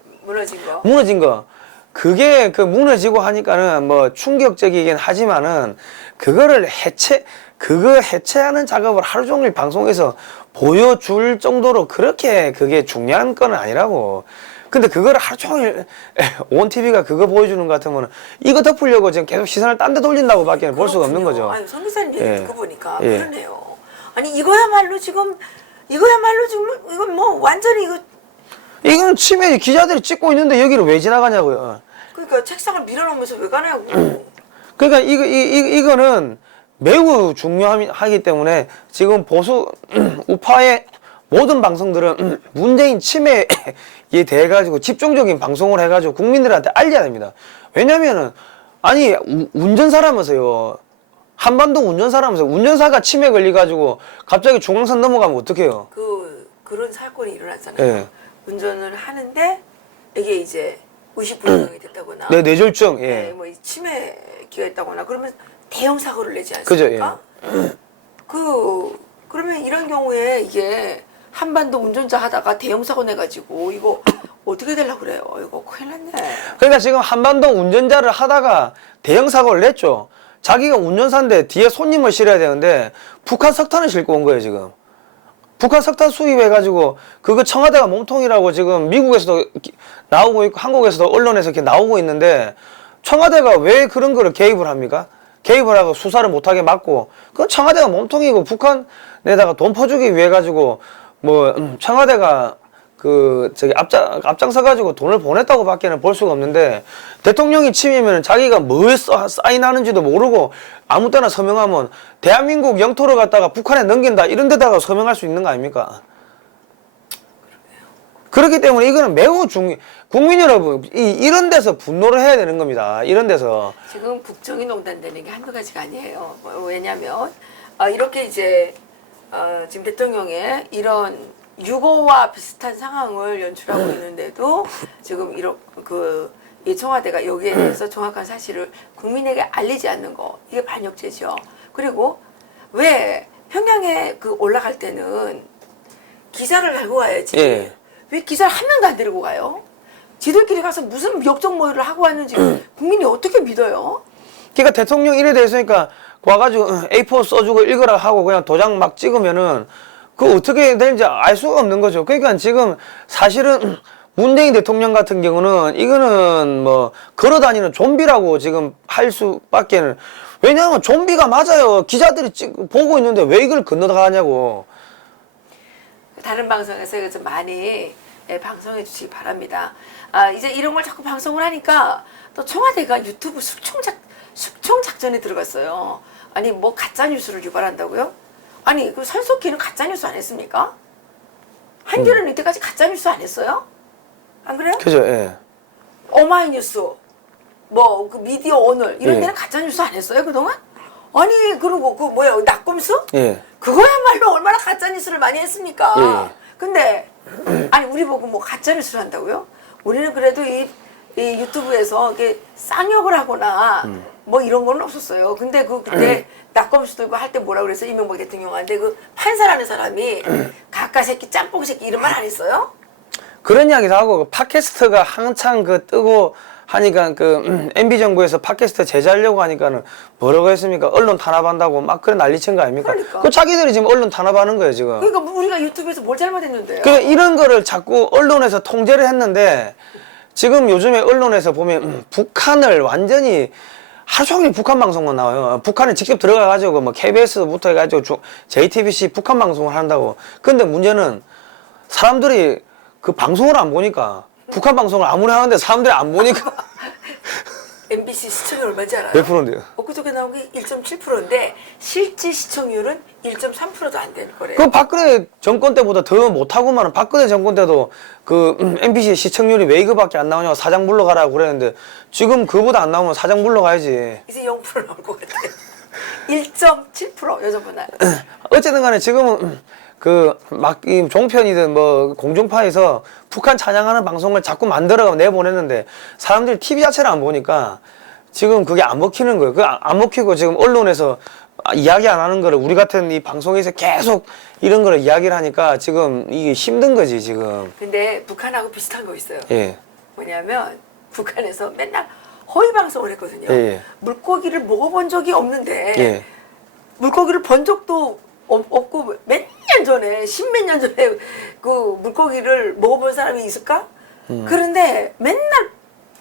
무너진 거. 그게 그 무너지고 하니까는 뭐 충격적이긴 하지만은 그거를 해체하는 작업을 하루 종일 방송에서 보여줄 정도로 그렇게 그게 중요한 건 아니라고. 근데 그거를 하루 종일 온 TV가 그거 보여주는 것 같으면 이거 덮으려고 지금 계속 시선을 딴 데 돌린다고 밖에 볼 수가 없는 거죠. 아니, 선 기사님 얘기 예. 듣고 보니까 예. 그러네요. 아니, 이거야말로 지금 이건 뭐 완전히 이거는 치매 기자들이 찍고 있는데 여기를 왜 지나가냐고요. 그러니까 책상을 밀어놓으면서 왜 가냐고. 그러니까 이거는 매우 중요하기 때문에 지금 보수 우파의 모든 방송들은 문재인 치매에 대해 가지고 집중적인 방송을 해가지고 국민들한테 알려야 됩니다. 왜냐면은 아니 운전사라면서요. 한반도 운전사라면서 운전사가 치매 걸려가지고 갑자기 중앙선 넘어가면 어떡해요? 그런 사건이 일어났잖아요. 예. 운전을 하는데 이게 이제 의식불명이 됐다거나, 네, 뇌졸중. 예. 네, 뭐 치매기가 있다거나 그러면 대형 사고를 내지 그죠, 않습니까? 그러면 이런 경우에 이게 한반도 운전자 하다가 대형 사고 내가지고 이거 어떻게 되려고 그래요? 이거 큰일 났네. 그러니까 지금 한반도 운전자를 하다가 대형 사고를 냈죠. 자기가 운전사인데 뒤에 손님을 실어야 되는데 북한 석탄을 싣고 온 거예요 지금. 북한 석탄 수입해가지고 그거 청와대가 몸통이라고 지금 미국에서도 나오고 있고 한국에서도 언론에서 이렇게 나오고 있는데 청와대가 왜 그런 거를 개입을 합니까? 개입을 하고 수사를 못하게 막고 그건 청와대가 몸통이고 북한에다가 돈 퍼주기 위해 가지고 뭐 청와대가 그 저기 앞장서 가지고 돈을 보냈다고 밖에는 볼 수가 없는데 대통령이 취임이면 자기가 뭘 사인하는지도 모르고 아무 때나 서명하면 대한민국 영토를 갖다가 북한에 넘긴다 이런 데다가 서명할 수 있는 거 아닙니까? 그렇기 때문에 이거는 매우 국민 여러분 이런 데서 분노를 해야 되는 겁니다. 이런 데서 지금 국정이 농단되는 게 한두 가지가 아니에요. 왜냐하면 이렇게 이제 지금 대통령의 이런 유고와 비슷한 상황을 연출하고 있는데도 지금 이 청와대가 여기에 대해서 정확한 사실을 국민에게 알리지 않는 거 이게 반역죄죠. 그리고 왜 평양에 올라갈 때는 기사를 달고 가야지. 예. 왜 기사를 한 명도 안 데리고 가요? 지들끼리 가서 무슨 역적 모의를 하고 왔는지 국민이 어떻게 믿어요? 그러니까 대통령 이래 돼 있으니까 와가지고 A4 써주고 읽으라 하고 그냥 도장 막 찍으면은 그 어떻게 되는지 알 수가 없는 거죠. 그러니까 지금 사실은 문재인 대통령 같은 경우는 이거는 뭐 걸어다니는 좀비라고 지금 할 수밖에는 왜냐하면 좀비가 맞아요. 기자들이 보고 있는데 왜 이걸 건너가냐고. 다른 방송에서 이거 좀 많이 방송해 주시기 바랍니다. 이제 이런 걸 자꾸 방송을 하니까 또 청와대가 유튜브 숙청 작전에 들어갔어요. 아니 뭐 가짜 뉴스를 유발한다고요? 아니 그 설석기는 가짜 뉴스 안 했습니까? 한겨레는 이때까지 가짜 뉴스 안 했어요? 안 그래요? 그죠, 예. 어마이뉴스, 뭐 그 미디어 오늘 이런 예. 데는 가짜 뉴스 안 했어요 그동안? 아니 그리고 그 뭐야 낙검수? 예. 그거야말로 얼마나 가짜 뉴스를 많이 했습니까? 예. 근데 아니 우리 보고 뭐 가짜 뉴스를 한다고요? 우리는 그래도 이 유튜브에서 이게 쌍욕을 하거나 뭐 이런 건 없었어요. 근데 그때 낙검수 들고 할 때 뭐라 그랬어 이명박 대통령한테 그 판사라는 사람이 가까 새끼 짬뽕 새끼 이런 말 안 했어요? 그런 이야기도 하고 그 팟캐스트가 한창 그 뜨고 하니까 그 MB 정부에서 팟캐스트 제재하려고 하니까는 뭐라고 했습니까? 언론 탄압한다고 막 그런 난리친 거 아닙니까? 그러니까. 그 자기들이 지금 언론 탄압하는 거예요 지금. 그러니까 우리가 유튜브에서 뭘 잘못했는데요? 그 이런 거를 자꾸 언론에서 통제를 했는데 지금 요즘에 언론에서 보면 북한을 완전히 하루 종일 북한 방송만 나와요. 북한에 직접 들어가가지고 뭐 KBS부터 해가지고 JTBC 북한 방송을 한다고. 근데 문제는 사람들이 그 방송을 안 보니까 북한 방송을 아무리 하는데 사람들이 안 보니까 MBC 시청률 얼마인지 알아요? 몇 프로인데요? 엊그저께 나온 게 1.7%인데 실제 시청률은 1.3%도 안 되는 거래요. 그 박근혜 정권 때보다 더 못하고만 박근혜 정권 때도 그 MBC 시청률이 왜 이거밖에 안 나오냐고 사장 불러가라고 그랬는데 지금 그보다 안 나오면 사장 불러가야지. 이제 0% 나올 것 같아요. 1.7% 여전보다. 어쨌든 간에 지금은 그 막 이 종편이든 뭐 공중파에서 북한 찬양하는 방송을 자꾸 만들어 내보냈는데 사람들이 TV 자체를 안 보니까 지금 그게 안 먹히는 거예요. 그 안 먹히고 지금 언론에서 이야기 안 하는 거를 우리 같은 이 방송에서 계속 이런 거를 이야기를 하니까 지금 이게 힘든 거지 지금. 근데 북한하고 비슷한 거 있어요. 예. 뭐냐면 북한에서 맨날 허위 방송을 했거든요. 예. 물고기를 먹어본 적이 없는데 예. 물고기를 본 적도 없고 몇 년 전에 십몇 년 전에 그 물고기를 먹어본 사람이 있을까? 그런데 맨날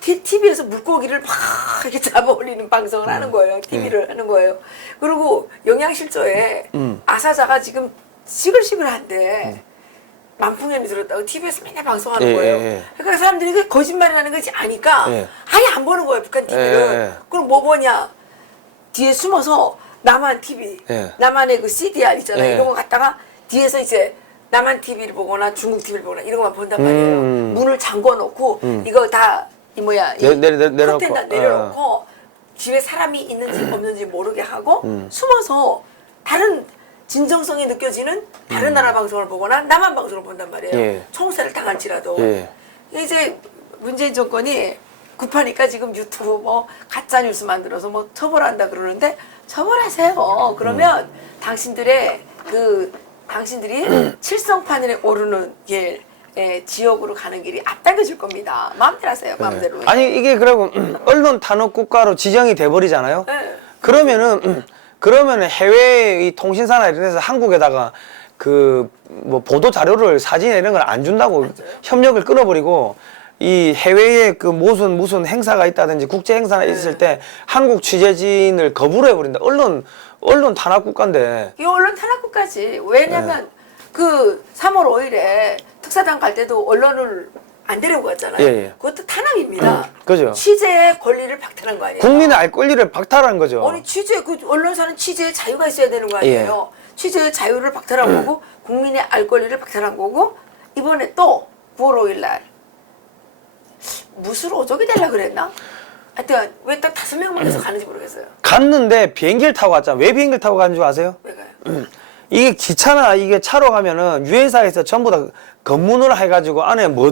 TV에서 물고기를 막 이렇게 잡아 올리는 방송을 하는 거예요. TV를 하는 거예요. 그리고 영양실조에 아사자가 지금 시글시글한데 만풍염이 들었다고 TV에서 맨날 방송하는 예, 거예요. 예, 예. 그러니까 사람들이 그게 거짓말이라는 거지 아니까 예. 아예 안 보는 거예요. 북한 TV를. 예, 예. 그럼 뭐 보냐? 뒤에 숨어서 남한 TV, 예. 남한의 그 CDR 있잖아요. 예. 이런 거 갖다가 뒤에서 이제 남한 TV를 보거나 중국 TV를 보거나 이런 것만 본단 말이에요. 문을 잠궈 놓고 이거 다 이 뭐야 내려놓고. 커튼 다 내려놓고 집에 사람이 있는지 없는지 모르게 하고 숨어서 다른 진정성이 느껴지는 다른 나라 방송을 보거나 남한 방송을 본단 말이에요. 예. 총살을 당할지라도. 예. 이제 문재인 정권이 급하니까 지금 유튜브 뭐 가짜 뉴스 만들어서 뭐 처벌한다 그러는데 처벌하세요. 그러면 당신들이 칠성판에 오르는 길 지역으로 가는 길이 앞당겨질 겁니다. 마음대로 하세요. 마음대로. 아니 이게 그러고 언론 탄압 국가로 지정이 돼 버리잖아요. 네. 그러면은 해외 이 통신사나 이런 데서 한국에다가 그 뭐 보도 자료를 사진이나 이런 걸 안 준다고 맞아요. 협력을 끊어버리고 이 해외에 그 무슨 행사가 있다든지 국제 행사가 있을 때 한국 취재진을 거부를 해버린다. 언론 탄압 국가인데. 이 언론 탄압국까지. 왜냐면 그 3월 5일에 특사단 갈 때도 언론을 안 데려고 갔잖아요. 예, 예. 그것도 탄압입니다. 그죠. 취재의 권리를 박탈한 거 아니에요? 국민의 알 권리를 박탈한 거죠. 아니 그 언론사는 취재의 자유가 있어야 되는 거 아니에요? 취재의 자유를 박탈한 거고 국민의 알 권리를 박탈한 거고 이번에 또 9월 5일 날 무술 오족이 되려 그랬나? 하여튼 왜 딱 5명만 해서 가는지 모르겠어요. 갔는데 비행기를 타고 갔잖아. 왜 비행기를 타고 가는 줄 아세요? 왜 가요? 이게 기차나 이게 차로 가면은 유엔사에서 전부 다 검문을 해가지고 안에 뭐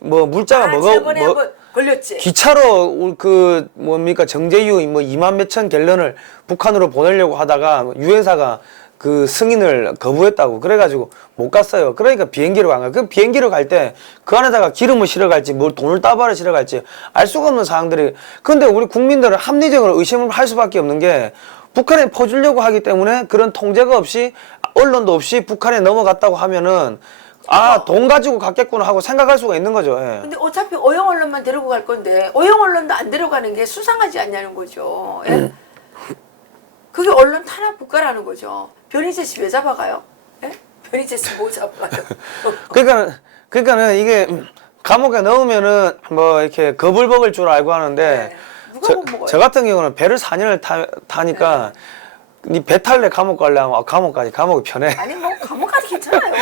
물자가 지난번에 한번 걸렸지. 기차로 그 뭡니까 정제유 뭐 2만 몇천 갤런을 북한으로 보내려고 하다가 유엔사가 그 승인을 거부했다고 그래가지고 못 갔어요. 그러니까 비행기로 간 거야. 그 비행기로 갈 때 그 안에다가 기름을 실어 갈지 뭘 돈을 따발을 실어 갈지 알 수가 없는 사항들이. 근데 우리 국민들은 합리적으로 의심을 할 수밖에 없는 게 북한에 퍼주려고 하기 때문에 그런 통제가 없이 언론도 없이 북한에 넘어갔다고 하면은 아, 돈 가지고 갔겠구나 하고 생각할 수가 있는 거죠. 예. 근데 어차피 어용 언론만 데리고 갈 건데 어용 언론도 안 데려가는 게 수상하지 않냐는 거죠. 예? 그게 언론 탄압 국가라는 거죠. 변희재 씨 왜 잡아가요? 예? 변희재 씨 뭐 잡아가요? 그러니까는 이게 감옥에 넣으면은 뭐 이렇게 겁을 먹을 줄 알고 하는데 네. 누가 못 먹어요? 저 같은 경우는 배를 4년을 타니까 니 배 탈래 감옥 갈래 하면 감옥이 편해. 아니 뭐 감옥 가도 괜찮아요.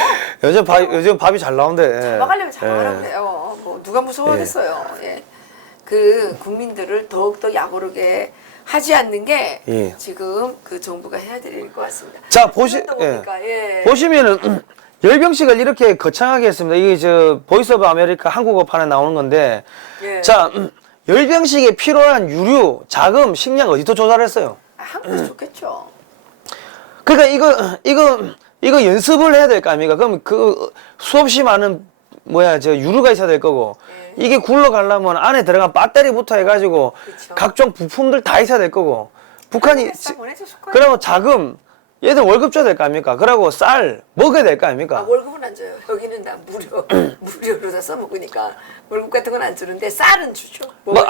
요즘 밥이 잘 나온대. 잡아가려면 잡아가라고 그래요. 뭐 누가 무서워하겠어요. 예. 그 국민들을 더욱더 약오르게 하지 않는 게 예. 지금 그 정부가 해야 될 것 같습니다. 자 예. 보시면은 열병식을 이렇게 거창하게 했습니다. 이게 저 보이스 오브 아메리카 한국어판에 나오는 건데 예. 자 열병식에 필요한 유류, 자금, 식량 어디서 조사를 했어요? 한국에서 좋겠죠. 그러니까 이거 연습을 해야 될 거 아닙니까? 그럼 그 수없이 많은 유류가 있어야 될 거고 이게 굴러가려면 안에 들어간 배터리부터 해가지고 그쵸. 각종 부품들 다 있어야 될 거고 북한이 보내줬을 거예요. 그러면 자금 얘들 월급 줘야 될 거 아닙니까? 그러고 쌀 먹어야 될 거 아닙니까? 월급은 안 줘요. 여기는 다 무료로 다 써먹으니까 월급 같은 건 안 주는데 쌀은 주죠.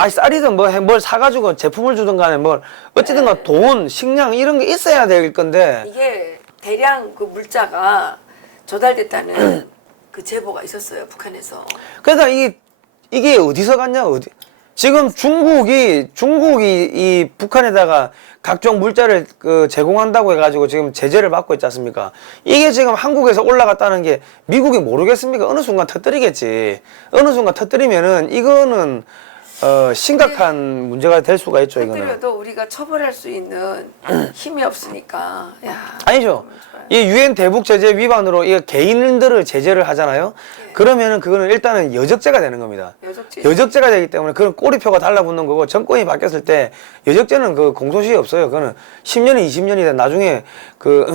쌀이든 뭘 사가지고 제품을 주든 간에 뭘 어쨌든 간 돈, 식량 이런 게 있어야 될 건데 이게 대량 그 물자가 조달됐다는 그 제보가 있었어요. 북한에서. 그러니까 이게 어디서 갔냐 지금 중국이 이 북한에다가 각종 물자를 제공한다고 해가지고 지금 제재를 받고 있지 않습니까? 이게 지금 한국에서 올라갔다는 게 미국이 모르겠습니까? 어느 순간 터뜨리겠지. 어느 순간 터뜨리면은 이거는 심각한 문제가 될 수가 있죠. 이거는. 터뜨려도 우리가 처벌할 수 있는 힘이 없으니까. 야, 아니죠. 이 유엔 대북 제재 위반으로 이 개인들을 제재를 하잖아요. 그러면은 그거는 일단은 여적죄가 되는 겁니다. 여적죄가 되기 때문에 그건 꼬리표가 달라붙는 거고 정권이 바뀌었을 때 여적죄는 그 공소시효 없어요. 그거는 10년이 20년이 나중에 그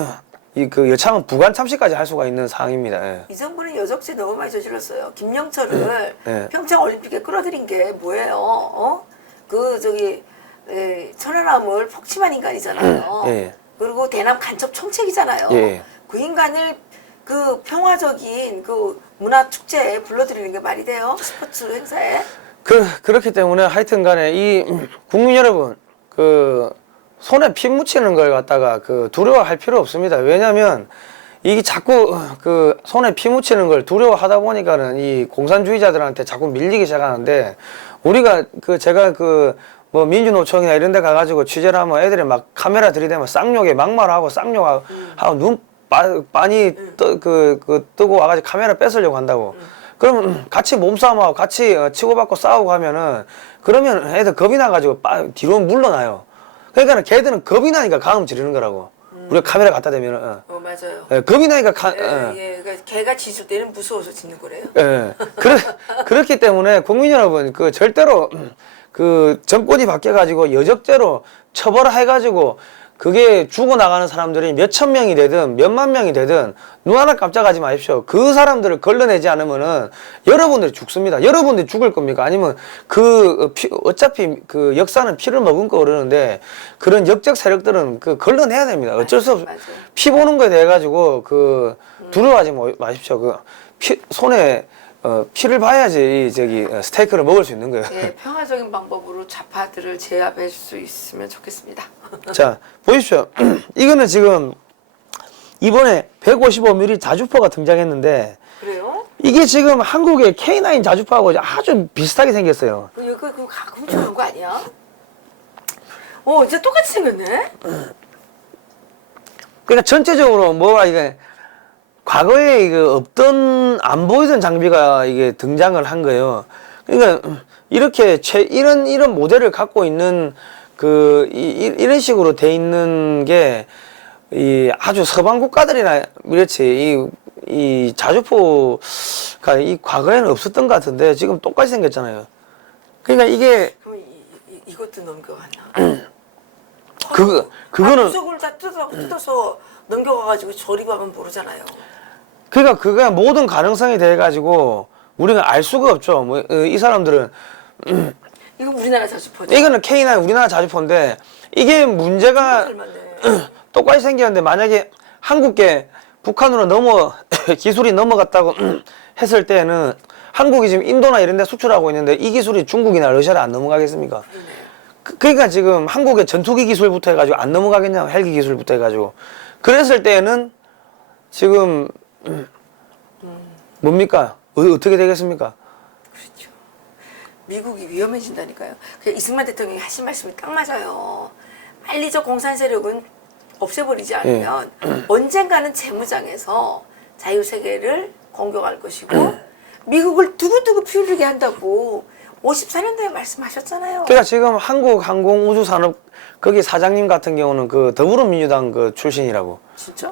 여차하면 부관 참시까지 할 수가 있는 사항입니다. 예. 이 정부는 여적죄 너무 많이 저질렀어요. 김영철을 예. 평창 올림픽에 끌어들인 게 뭐예요? 천안함을 폭침한 인간이잖아요. 예. 그리고 대남 간첩 총책이잖아요. 예. 그 인간을 그 평화적인 그 문화 축제에 불러들이는 게 말이 돼요? 스포츠 행사에? 그렇기 때문에 하여튼 간에 이 국민 여러분 손에 피 묻히는 걸 갖다가 두려워할 필요 없습니다. 왜냐면 이게 자꾸 손에 피 묻히는 걸 두려워하다 보니까는 이 공산주의자들한테 자꾸 밀리기 시작하는데 우리가 제가 뭐 민주노총이나 이런 데 가가지고 취재를 하면 애들이 막 카메라 들이대면 쌍욕에 막말하고 쌍욕하고 눈 빤히 뜨고 와가지고 카메라 뺏으려고 한다고. 그러면 같이 몸싸움하고 같이 치고받고 싸우고 하면은 그러면 애들 겁이 나가지고 뒤로 물러나요. 그러니까 걔들은 겁이 나니까 가음 지르는 거라고. 우리가 카메라 갖다 대면은. 맞아요. 예, 겁이 나니까 그러니까 걔가 짖을 때는 무서워서 짖는 거래요. 예. 그렇기 때문에 국민 여러분 절대로 정권이 바뀌어가지고 여적죄로 처벌해가지고 그게 죽어나가는 사람들이 몇천 명이 되든 몇만 명이 되든 눈 하나 깜짝하지 마십시오. 그 사람들을 걸러내지 않으면은 여러분들이 죽습니다. 여러분들이 죽을 겁니까? 아니면 어차피 그 역사는 피를 머금고 그러는데 그런 역적 세력들은 그 걸러내야 됩니다. 어쩔 수 없어. 피 보는 거에 대해 가지고 두려워하지 마십시오. 손에 피를 봐야지 스테이크를 먹을 수 있는 거예요. 예, 평화적인 방법으로 좌파들을 제압할 수 있으면 좋겠습니다. 자, 보십시오. 이거는 지금 이번에 155mm 자주포가 등장했는데 그래요? 이게 지금 한국의 K9 자주포하고 아주 비슷하게 생겼어요. 이거 훔쳐간 거 아니야? 이제 똑같이 생겼네? 그러니까 전체적으로 이게 과거에 없던 안 보이던 장비가 이게 등장을 한 거예요. 그러니까 이렇게 이런 모델을 갖고 있는 이런 식으로 돼 있는 게 아주 서방 국가들이나 이렇지 이 자주포가 이 과거에는 없었던 것 같은데 지금 똑같이 생겼잖아요. 그러니까 이게 그럼 이것도 넘겨갔나? 그거는 구석을 다 뜯어서 넘겨가가지고 조립하면 모르잖아요. 그러니까 그게 모든 가능성이 돼 가지고 우리가 알 수가 없죠. 이 사람들은 이거 우리나라 자주포죠? 이거는 K9 우리나라 자주포인데 이게 문제가 똑같이 생겼는데 만약에 한국계 북한으로 기술이 넘어갔다고 했을 때는 한국이 지금 인도나 이런 데 수출하고 있는데 이 기술이 중국이나 러시아를 안 넘어가겠습니까? 그러니까 지금 한국의 전투기 기술부터 해가지고 안 넘어가겠냐고, 헬기 기술부터 해가지고. 그랬을 때는 지금 뭡니까? 어떻게 되겠습니까? 그렇죠. 미국이 위험해진다니까요. 이승만 대통령이 하신 말씀이 딱 맞아요. 빨리 저 공산 세력은 없애버리지 않으면 언젠가는 재무장에서 자유세계를 공격할 것이고 미국을 두고두고 피울리게 한다고 54년도에 말씀하셨잖아요. 그러니까 지금 한국항공우주산업 거기 사장님 같은 경우는 더불어민주당 출신이라고. 진짜?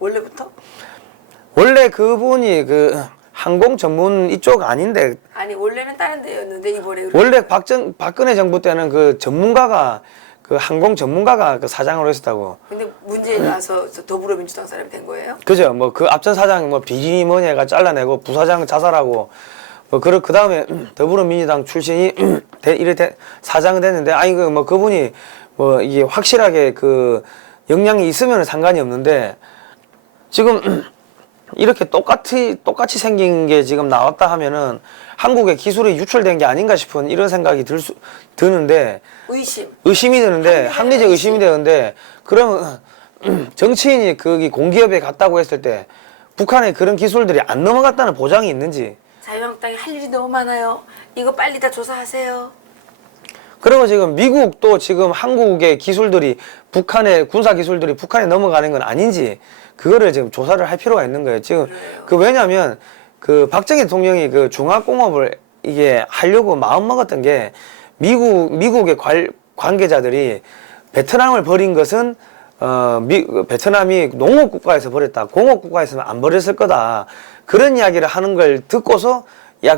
원래부터? 원래 그분이 항공 전문 이쪽 아닌데. 아니 원래는 다른 데였는데 이번에 원래 박근혜 정부 때는 전문가가 항공 전문가가 사장으로 했었다고. 근데 문재인 와서 더불어민주당 사람이 된 거예요? 그죠. 앞전 사장 비리니 뭐냐가 잘라내고 부사장 자살하고 그 다음에 더불어민주당 출신이 사장은 됐는데 그분이 이게 확실하게 역량이 있으면 상관이 없는데 지금 이렇게 똑같이 생긴 게 지금 나왔다 하면은 한국의 기술이 유출된 게 아닌가 싶은 이런 생각이 드는데 의심이 드는데 합리적 의심이 되는데 그러면 정치인이 거기 공기업에 갔다고 했을 때 북한에 그런 기술들이 안 넘어갔다는 보장이 있는지. 자유한국당이 할 일이 너무 많아요. 이거 빨리 다 조사하세요. 그리고 지금 미국도 지금 한국의 기술들이 군사 기술들이 북한에 넘어가는 건 아닌지 그거를 지금 조사를 할 필요가 있는 거예요. 지금 왜냐하면 박정희 대통령이 중화공업을 이게 하려고 마음 먹었던 게 미국의 관계자들이 베트남을 버린 것은 베트남이 농업 국가에서 버렸다. 공업 국가에서는 안 버렸을 거다. 그런 이야기를 하는 걸 듣고서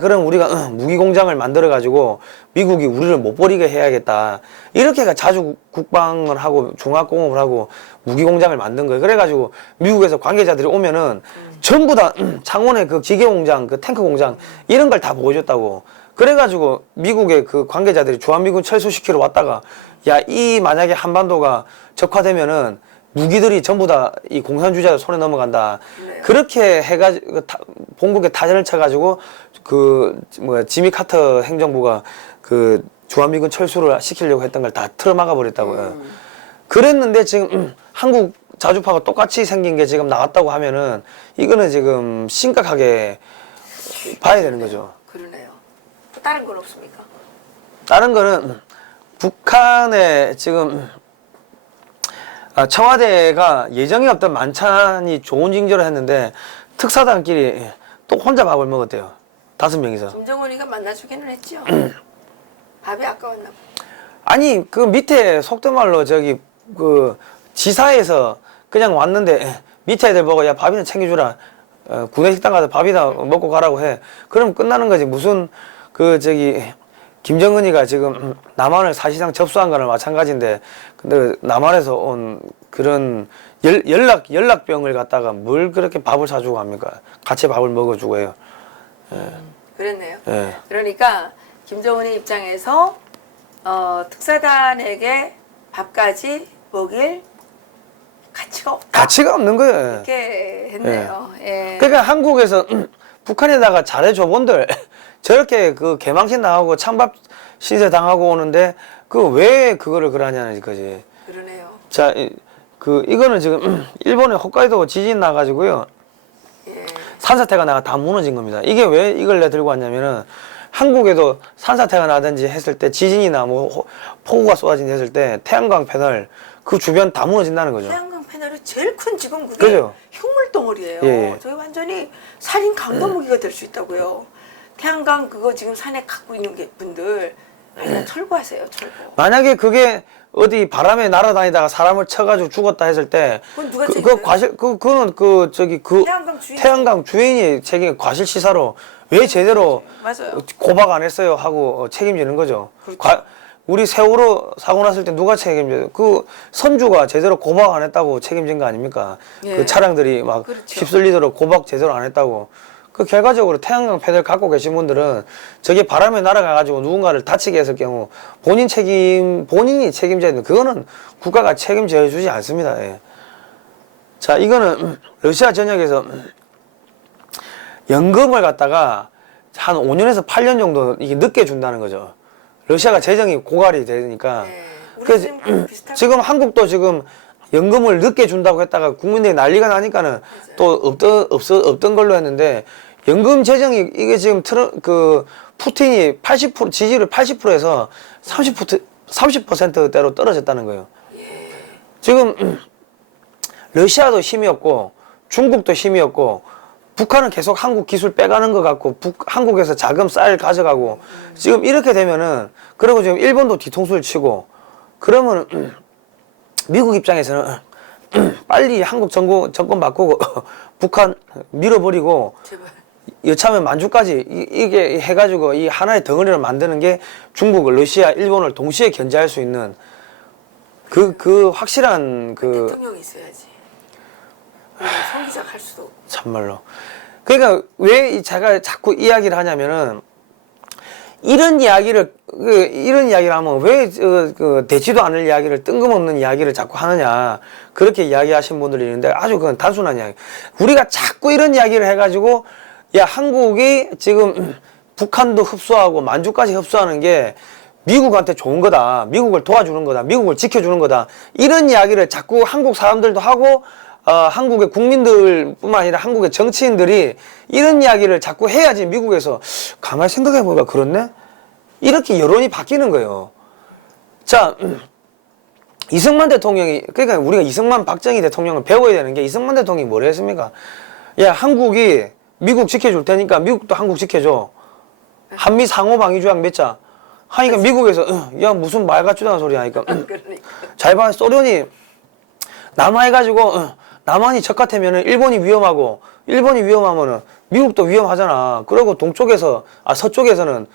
그럼 우리가 무기 공장을 만들어 가지고 미국이 우리를 못 버리게 해야겠다. 이렇게가 자주 국방을 하고 중화공업을 하고 무기 공장을 만든 거예요. 그래가지고 미국에서 관계자들이 오면은 전부 다 창원의 기계 공장, 탱크 공장 이런 걸 다 보여줬다고. 그래가지고 미국의 관계자들이 주한미군 철수시키러 왔다가 만약에 한반도가 적화되면은 무기들이 전부 다 이 공산주의자 손에 넘어간다. 그렇게 해가지고 본국에 타전을 쳐가지고 지미 카터 행정부가 주한미군 철수를 시키려고 했던 걸 다 틀어막아 버렸다고요. 그랬는데 지금 한국 자주파가 똑같이 생긴 게 지금 나왔다고 하면은 이거는 지금 심각하게 봐야 되는 거죠. 그러네요. 또 다른 건 없습니까? 다른 거는 북한에 지금 청와대가 예정이 없던 만찬이 좋은 징조를 했는데 특사단끼리 또 혼자 밥을 먹었대요. 5명이서. 김정은이가 만나주기는 했죠. 밥이 아까웠나 봐. 아니 밑에 속된 말로 지사에서 그냥 왔는데 밑에 애들 보고 밥이나 챙겨주라. 구내식당 가서 밥이나 먹고 가라고 해. 그럼 끝나는 거지. 무슨 김정은이가 지금 남한을 사실상 접수한 거나 마찬가지인데, 근데 남한에서 온 그런 연락병을 갖다가 뭘 그렇게 밥을 사주고 합니까? 같이 밥을 먹어주고 해요. 그랬네요. 예. 그러니까 김정은의 입장에서 특사단에게 밥까지 먹일 가치가 없다. 가치가 없는 거예요. 이렇게 했네요. 예. 그러니까 한국에서 북한에다가 잘해줘 본들 저렇게 그 개망신 당하고 찬밥 신세 당하고 오는데 그 왜 그거를 그러냐는 거지. 그러네요. 자, 이거는 지금 일본의 홋카이도 지진 나가지고요. 예. 산사태가 나가 다 무너진 겁니다. 이게 왜 이걸 내 들고 왔냐면은 한국에도 산사태가 나든지 했을 때 지진이나 뭐 폭우가 쏟아진다 했을 때 태양광 패널 그 주변 다 무너진다는 거죠. 태양광 패널이 제일 큰 지금 그게 그죠? 흉물 덩어리예요. 예. 저희 완전히 살인 강도 무기가 될 수 있다고요. 태양광 그거 지금 산에 갖고 있는 분들 그냥 철거하세요. 철거. 만약에 그게 어디 바람에 날아다니다가 사람을 쳐가지고 죽었다 했을 때, 그건 누가 그 책임져요? 과실, 그거는 태양광 주인. 태양광 주인이 책임, 과실치사로 왜 제대로 맞아요. 고박 안 했어요 하고 책임지는 거죠. 그렇죠. 우리 세월호 사고 났을 때 누가 책임져요? 그 선주가 제대로 고박 안 했다고 책임진 거 아닙니까? 예. 그 차량들이 막 그렇죠. 휩쓸리도록 고박 제대로 안 했다고. 그 결과적으로 태양광 패널 갖고 계신 분들은 저게 바람에 날아가가지고 누군가를 다치게 했을 경우 본인이 책임져야 되는 그거는 국가가 책임져 주지 않습니다. 예. 자, 이거는 러시아 전역에서 연금을 갖다가 한 5년에서 8년 정도 이게 늦게 준다는 거죠. 러시아가 재정이 고갈이 되니까. 예. 우리 그래서 지금 비슷한 지금 한국도 지금 연금을 늦게 준다고 했다가 국민들이 난리가 나니까는 또 없던 걸로 했는데 연금 재정이 이게 지금 푸틴이 80% 지지율 80%에서 30%대로 떨어졌다는 거예요. 지금 러시아도 힘이 없고 중국도 힘이 없고 북한은 계속 한국 기술 빼가는 것 같고 한국에서 자금 쌀 가져가고 지금 이렇게 되면은 그리고 지금 일본도 뒤통수를 치고 그러면 미국 입장에서는 빨리 한국 정권 바꾸고 북한 밀어버리고 제발. 여차하면 만주까지 이게 해가지고 이 하나의 덩어리를 만드는 게 중국, 러시아, 일본을 동시에 견제할 수 있는 그 확실한 대통령이 있어야지. 성기작 할 수도 없고. 참말로. 그러니까 왜 제가 자꾸 이야기를 하냐면은 이런 이야기를 하면 왜 되지도 않을 이야기를 뜬금없는 이야기를 자꾸 하느냐 그렇게 이야기하신 분들이 있는데 아주 그건 단순한 이야기. 우리가 자꾸 이런 이야기를 해가지고 야 한국이 지금 북한도 흡수하고 만주까지 흡수하는 게 미국한테 좋은 거다. 미국을 도와주는 거다. 미국을 지켜주는 거다. 이런 이야기를 자꾸 한국 사람들도 하고 한국의 국민들뿐만 아니라 한국의 정치인들이 이런 이야기를 자꾸 해야지 미국에서 가만히 생각해보니까 그렇네? 이렇게 여론이 바뀌는 거예요. 자, 이승만 대통령이, 그러니까 우리가 이승만, 박정희 대통령을 배워야 되는 게 이승만 대통령이 뭘 했습니까? 야, 한국이 미국 지켜줄 테니까 미국도 한국 지켜줘. 한미 상호 방위 조약 맺자. 하니까 미국에서, 야, 무슨 말 같지도 않은 소리 하니까. 잘 봐, 소련이 남하해가지고, 남한이 적같으면은 일본이 위험하고 일본이 위험하면은 미국도 위험하잖아. 그리고 서쪽에서는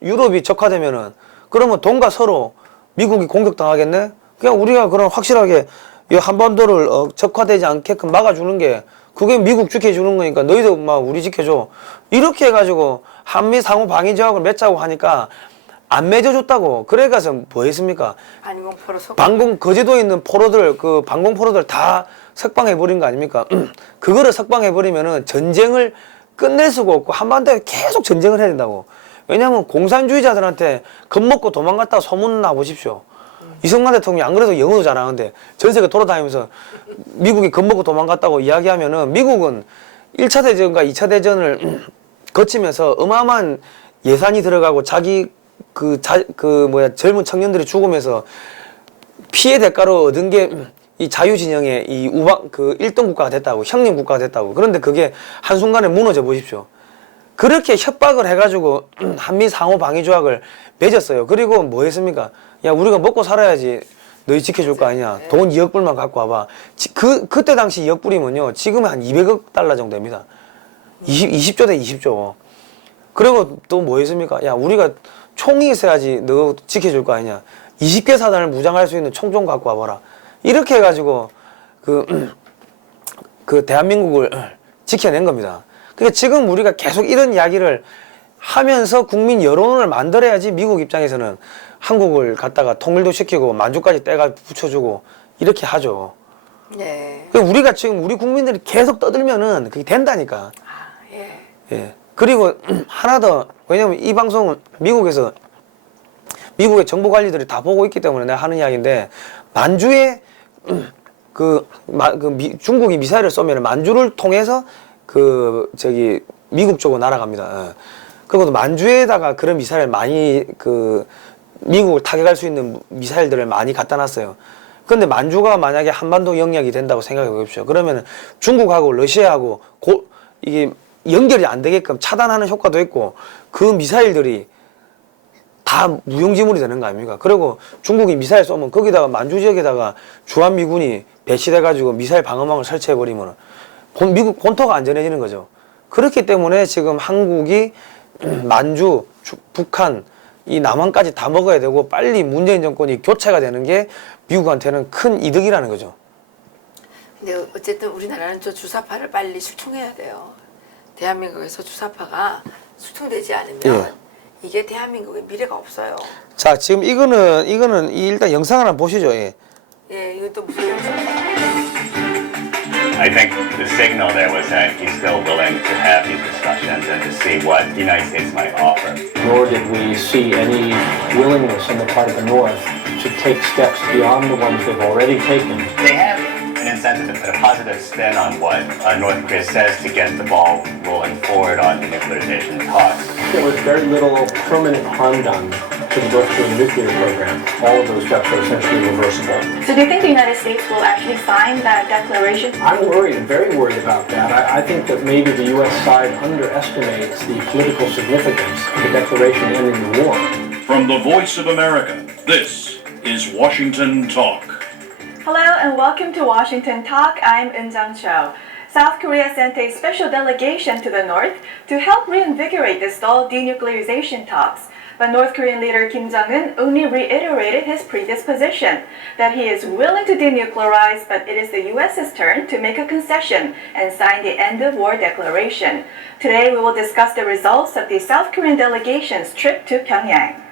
유럽이 적화되면은 그러면 동과 서로 미국이 공격당하겠네? 그냥 우리가 그럼 확실하게 이 한반도를 적화되지 않게끔 막아주는 게 그게 미국 지켜주는 거니까 너희도 막 우리 지켜줘. 이렇게 해가지고 한미 상호 방위 조약을 맺자고 하니까 안 맺어줬다고. 그래 가서 뭐 했습니까? 거제도에 있는 방공포로들 다 석방해버린 거 아닙니까? 그거를 석방해버리면은 전쟁을 끝낼 수가 없고 한반도에 계속 전쟁을 해야 된다고. 왜냐면 공산주의자들한테 겁먹고 도망갔다가 소문나 보십시오. 이승만 대통령이 안 그래도 영어도 잘하는데 전 세계 돌아다니면서 미국이 겁먹고 도망갔다고 이야기하면은 미국은 1차 대전과 2차 대전을 거치면서 어마어마한 예산이 들어가고 자기 젊은 청년들이 죽으면서 피해 대가로 얻은 게 이 자유진영의 이 1등 국가가 됐다고, 형님 국가가 됐다고. 그런데 그게 한순간에 무너져 보십시오. 그렇게 협박을 해가지고 한미 상호 방위 조약을 맺었어요. 그리고 뭐 했습니까? 야, 우리가 먹고 살아야지 너희 지켜줄 거 아니냐. 돈 2억 불만 갖고 와봐. 그때 당시 2억 불이면요. 지금은 한 200억 달러 정도 됩니다. 20조 대 20조. 그리고 또 뭐 했습니까? 야, 우리가 총이 있어야지 너 지켜줄 거 아니냐. 20개 사단을 무장할 수 있는 총 좀 갖고 와봐라. 이렇게 해가지고 그 대한민국을 지켜낸 겁니다. 그러니까 지금 우리가 계속 이런 이야기를 하면서 국민 여론을 만들어야지 미국 입장에서는 한국을 갖다가 통일도 시키고 만주까지 떼가 붙여주고 이렇게 하죠. 네. 그러니까 우리가 지금 우리 국민들이 계속 떠들면은 그게 된다니까. 아, 예. 예. 그리고 하나 더, 왜냐면 이 방송은 미국의 정보 관리들이 다 보고 있기 때문에 내가 하는 이야기인데, 만주에 중국이 미사일을 쏘면 만주를 통해서 미국 쪽으로 날아갑니다. 예. 그리고 만주에다가 그런 미사일 많이 미국을 타격할 수 있는 미사일들을 많이 갖다 놨어요. 근데 만주가 만약에 한반도 영역이 된다고 생각해 보십시오. 그러면 중국하고 러시아하고 이게 연결이 안 되게끔 차단하는 효과도 있고, 그 미사일들이 다 무용지물이 되는 거 아닙니까? 그리고 중국이 미사일 쏘면 거기다가 만주 지역에다가 주한미군이 배치돼 가지고 미사일 방어망을 설치해 버리면 미국 본토가 안전해지는 거죠. 그렇기 때문에 지금 한국이 만주, 북한, 이 남한까지 다 먹어야 되고 빨리 문재인 정권이 교체가 되는 게 미국한테는 큰 이득이라는 거죠. 근데 어쨌든 우리나라는 저 주사파를 빨리 숙청해야 돼요. 대한민국에서 주사파가 숙청되지 않으면 예. 이게 대한민국의 미래가 없어요. 자, 지금 이거는 일단 영상을 한번 보시죠. 예. 예, 이건 또 무슨 I think the signal there was that he's still willing to have these discussions and to see what the United States might offer. Nor did we see any willingness on the part of the North to take steps beyond the ones they've already taken. They have an incentive to put a positive spin on what North Korea says to get the ball rolling forward on denuclearization talks. There was very little permanent harm done to the North Korean nuclear program. All of those steps are essentially reversible. So do you think the United States will actually sign that declaration? I'm worried, and very worried about that. I think that maybe the U.S. side underestimates the political significance of the declaration ending the war. From the Voice of America, this is Washington Talk. Hello and welcome to Washington Talk. I'm Eun Jang Cho. South Korea sent a special delegation to the North to help reinvigorate the stalled denuclearization talks. But North Korean leader Kim Jong-un only reiterated his previous position that he is willing to denuclearize, but it is the U.S.'s turn to make a concession and sign the end of war declaration. Today we will discuss the results of the South Korean delegation's trip to Pyongyang.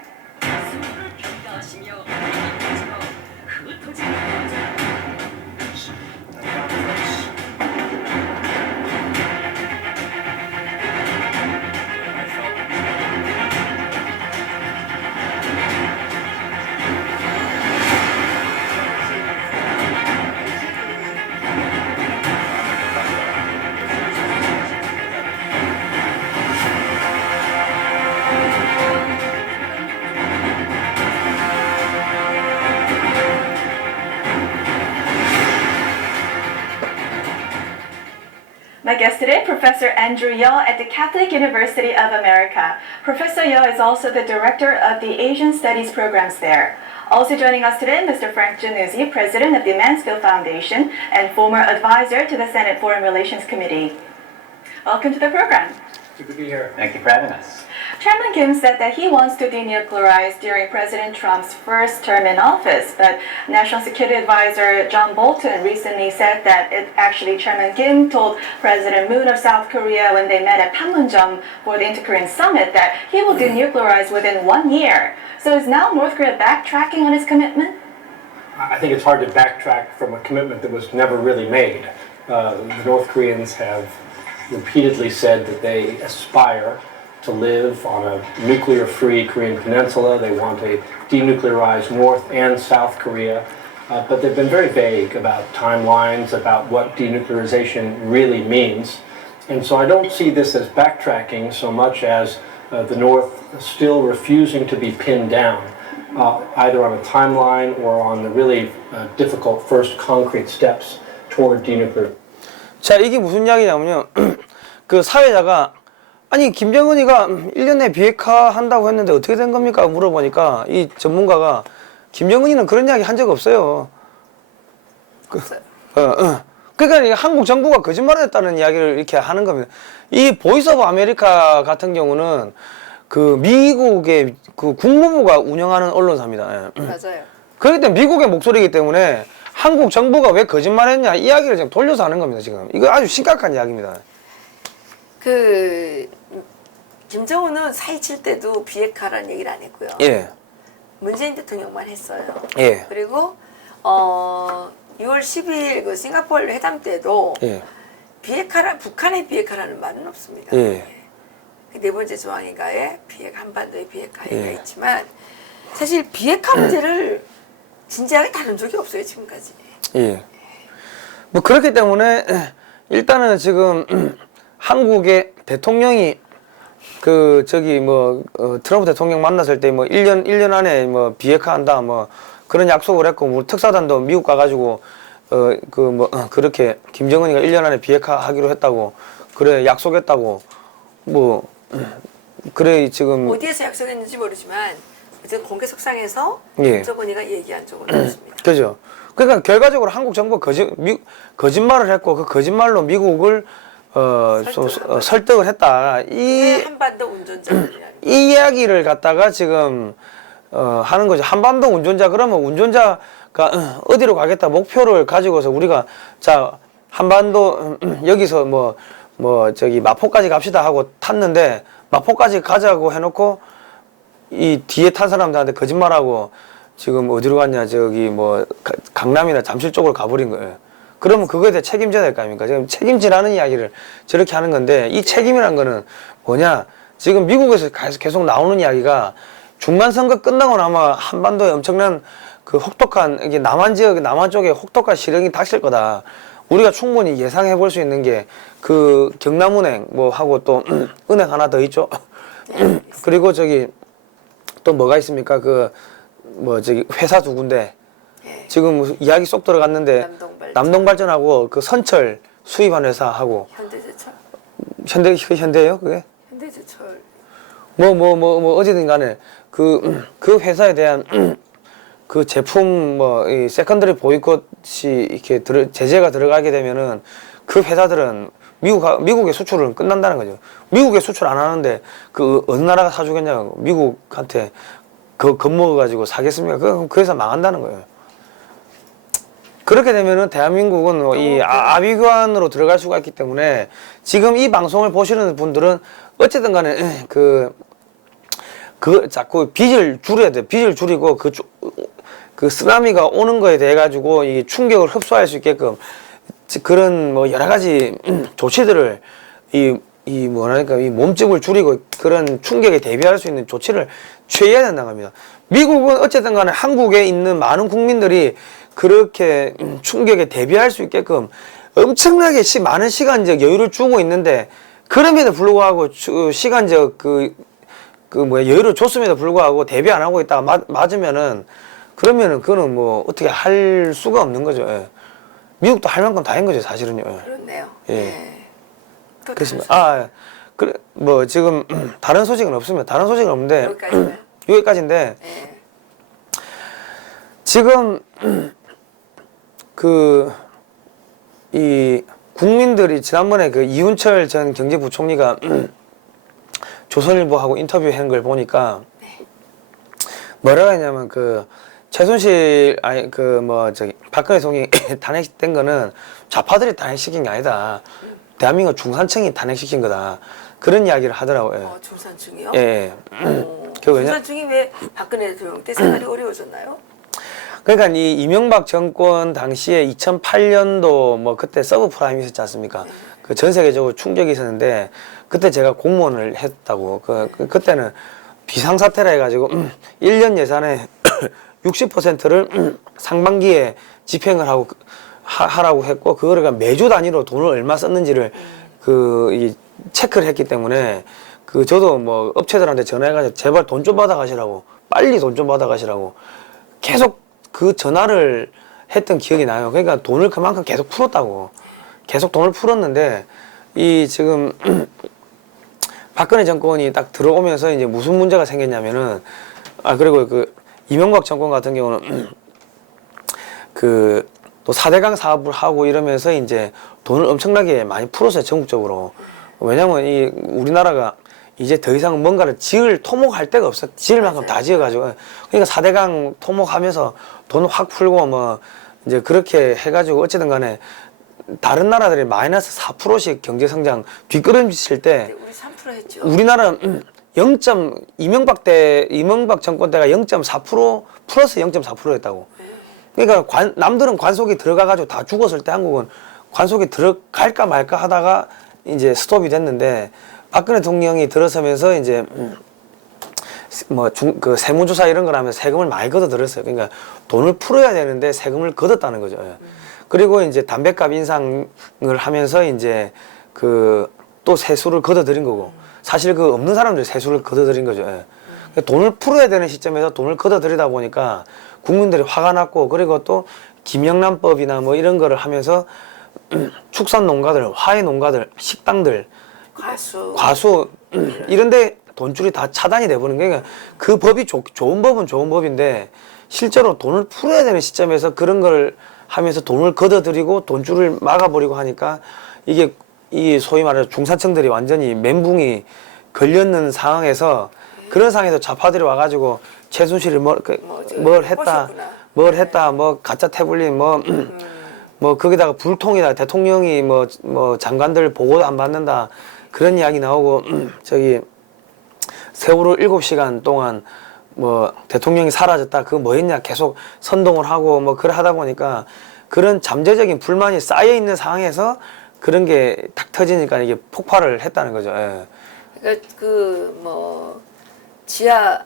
My guest today, Professor Andrew Yeo at the Catholic University of America. Professor Yeo is also the director of the Asian Studies programs there. Also joining us today, Mr. Frank Januzzi, president of the Mansfield Foundation and former advisor to the Senate Foreign Relations Committee. Welcome to the program. Good to be here. Thank you for having us. Chairman Kim said that he wants to denuclearize during President Trump's first term in office, but National Security Advisor John Bolton recently said that Chairman Kim told President Moon of South Korea when they met at Panmunjom for the Inter-Korean Summit that he will denuclearize within 1 year. So is now North Korea backtracking on its commitment? I think it's hard to backtrack from a commitment that was never really made. The North Koreans have repeatedly said that they aspire to live on a nuclear-free Korean peninsula. They want a denuclearized North and South Korea. But they've been very vague about timelines, about what denuclearization really means. And so I don't see this as backtracking so much as the North still refusing to be pinned down, either on a timeline or on the really difficult first concrete steps toward denuclearization. 자, 이게 무슨 이야기냐면요. 그 사회자가 아니 김정은이가 1년 내에 비핵화 한다고 했는데 어떻게 된 겁니까? 물어보니까 이 전문가가 김정은이는 그런 이야기 한 적 없어요. 그러니까 한국 정부가 거짓말을 했다는 이야기를 이렇게 하는 겁니다. 이 보이스 오브 아메리카 같은 경우는 그 미국의 그 국무부가 운영하는 언론사입니다. 예. 맞아요. 그렇기 때문에 미국의 목소리이기 때문에 한국 정부가 왜 거짓말했냐 이야기를 지금 돌려서 하는 겁니다. 지금 이거 아주 심각한 이야기입니다. 그 김정은은 4.27 때도 비핵화라는 얘기를 안 했고요. 예, 문재인 대통령만 했어요. 예, 그리고 6월 10일 그 싱가포르 회담 때도 예, 북한의 비핵화라는 말은 없습니다. 예. 그 네 번째 조항인가에 한반도의 비핵화 얘기가 예. 있지만 사실 비핵화 문제를 진지하게 다룬 적이 없어요 지금까지. 예. 뭐 그렇기 때문에 일단은 지금 한국의 대통령이 그 저기 뭐 트럼프 대통령 만났을 때 뭐 1년 안에 뭐 비핵화한다 뭐 그런 약속을 했고 뭐 특사단도 미국 가가지고 그렇게 김정은이가 1년 안에 비핵화하기로 했다고 그래 약속했다고 뭐 그래 지금 어디에서 약속했는지 모르지만 어쨌든 공개석상에서 예. 김정은이가 얘기한 적은 없습니다. 그죠. 그러니까 결과적으로 한국 정부가 거짓말을 했고 그 거짓말로 미국을 설득을 했다. 왜 한반도 운전자냐. 이 이야기를 갖다가 지금 하는 거죠. 한반도 운전자 그러면 운전자가 어디로 가겠다 목표를 가지고서 우리가 자 한반도 여기서 뭐 저기 마포까지 갑시다 하고 탔는데 마포까지 가자고 해놓고 이 뒤에 탄 사람들한테 거짓말하고 지금 어디로 갔냐 저기 뭐 강남이나 잠실 쪽으로 가버린 거예요. 그러면 그거에 대해 책임져야 될 거 아닙니까? 지금 책임지라는 이야기를 저렇게 하는 건데 이 책임이란 거는 뭐냐? 지금 미국에서 계속 나오는 이야기가 중간 선거 끝나고 나면 한반도에 엄청난 그 혹독한 이게 남한 쪽에 혹독한 실형이 닥칠 거다. 우리가 충분히 예상해 볼 수 있는 게 그 경남은행 뭐 하고 또 은행 하나 더 있죠. 그리고 저기 또 뭐가 있습니까? 그 뭐 저기 회사 두 군데 지금 이야기 쏙 들어갔는데 남동발전하고 그 선철 수입한 회사하고 현대제철. 현대예요 그게? 현대제철. 뭐 어쨌든 간에 그 회사에 대한 그 제품 이 세컨더리 보이콧이 이렇게 제재가 들어가게 되면은 그 회사들은 미국의 수출은 끝난다는 거죠. 미국에 수출 안 하는데 그 어느 나라가 사주겠냐고 미국한테 겁먹어가지고 사겠습니까? 그 회사 망한다는 거예요. 그렇게 되면은 대한민국은 이 아비규환으로 들어갈 수가 있기 때문에 지금 이 방송을 보시는 분들은 어쨌든 간에 자꾸 빚을 줄여야 돼. 빚을 줄이고 그 쓰나미가 오는 거에 대해 가지고 이 충격을 흡수할 수 있게끔 그런 뭐 여러 가지 조치들을 이 몸집을 줄이고 그런 충격에 대비할 수 있는 조치를 취해야 된다고 합니다. 미국은 어쨌든 간에 한국에 있는 많은 국민들이 그렇게 충격에 대비할 수 있게끔 엄청나게 많은 시간적 여유를 주고 있는데 그럼에도 불구하고 시간적 여유를 줬음에도 불구하고 대비 안 하고 있다가 맞으면은 그러면은 그거는 뭐 어떻게 할 수가 없는 거죠. 예. 미국도 할 만큼 다 한 거죠, 사실은요. 예. 그렇네요. 예. 또 그렇습니다. 그래 뭐 지금 다른 소식은 없습니다. 다른 소식은 없는데 여기까지요? 여기까지인데 네. 지금 이 국민들이 지난번에 그 이훈철 전 경제부총리가 조선일보하고 인터뷰한 걸 보니까 뭐라고 했냐면 최순실 박근혜 대통령이 탄핵된 거는 좌파들이 탄핵시킨 게 아니다. 대한민국 중산층이 탄핵시킨 거다. 그런 이야기를 하더라고요. 중산층이요? 예. 중산층이 왜 박근혜 대통령 때 생활이 어려워졌나요? 그러니까 이 이명박 정권 당시에 2008년도 뭐 그때 서브프라임 있었지 않습니까? 그 전 세계적으로 충격이 있었는데 그때 제가 공무원을 했다고 그때는 비상사태라 해가지고 1년 예산의 60%를 상반기에 집행을 하라고 했고 그거를 매주 단위로 돈을 얼마 썼는지를 체크를 했기 때문에 저도 뭐 업체들한테 전화해가지고 제발 돈 좀 받아 가시라고 빨리 돈 좀 받아 가시라고 계속 그 전화를 했던 기억이 나요. 그러니까 돈을 그만큼 계속 풀었다고. 계속 돈을 풀었는데 이 지금 박근혜 정권이 딱 들어오면서 이제 무슨 문제가 생겼냐면은 그리고 이명박 정권 같은 경우는 또 4대강 사업을 하고 이러면서 이제 돈을 엄청나게 많이 풀었어요, 전국적으로. 왜냐면 우리나라가 이제 더 이상 뭔가를 토목할 데가 없어. 지을 만큼 맞아요. 다 지어가지고. 그러니까 4대강 토목하면서 돈 확 풀고 뭐 이제 그렇게 해가지고 어쨌든 간에 다른 나라들이 마이너스 4%씩 경제 성장 뒷걸음질 때 우리 3% 했죠. 우리나라는 이명박 정권 때가 0.4% 플러스 0.4%였다고. 그러니까 남들은 관속이 들어가가지고 다 죽었을 때 한국은 관속이 들어갈까 말까 하다가 이제 스톱이 됐는데 박근혜 대통령이 들어서면서 이제 그 세무조사 이런 걸 하면 세금을 많이 걷어들였어요. 그러니까 돈을 풀어야 되는데 세금을 걷었다는 거죠. 예. 그리고 이제 담배값 인상을 하면서 이제 그 또 세수를 걷어들인 거고 사실 그 없는 사람들이 세수를 걷어들인 거죠. 예. 그러니까 돈을 풀어야 되는 시점에서 돈을 걷어들이다 보니까 국민들이 화가 났고 그리고 또 김영란법이나 뭐 이런 거를 하면서 축산 농가들, 화훼 농가들, 식당들, 과수 이런데 돈줄이 다 차단이 돼버린 거예요. 그러니까 그 법이 좋은 법은 좋은 법인데 실제로 돈을 풀어야 되는 시점에서 그런 걸 하면서 돈을 걷어들이고 돈줄을 막아버리고 하니까 이게 이 소위 말해서 중산층들이 완전히 멘붕이 걸렸는 상황에서 그런 상황에서 좌파들이 와가지고 최순실이 뭘 했다, 뭐 가짜 태블릿 뭐 거기다가 불통이다, 대통령이 뭐 장관들 보고도 안 받는다 그런 이야기 나오고 저기 세월호 7시간 동안 뭐 대통령이 사라졌다 그거 뭐 했냐 계속 선동을 하고 뭐 그래 하다 보니까 그런 잠재적인 불만이 쌓여 있는 상황에서 그런 게 탁 터지니까 이게 폭발을 했다는 거죠. 예. 그러니까 그 뭐 지하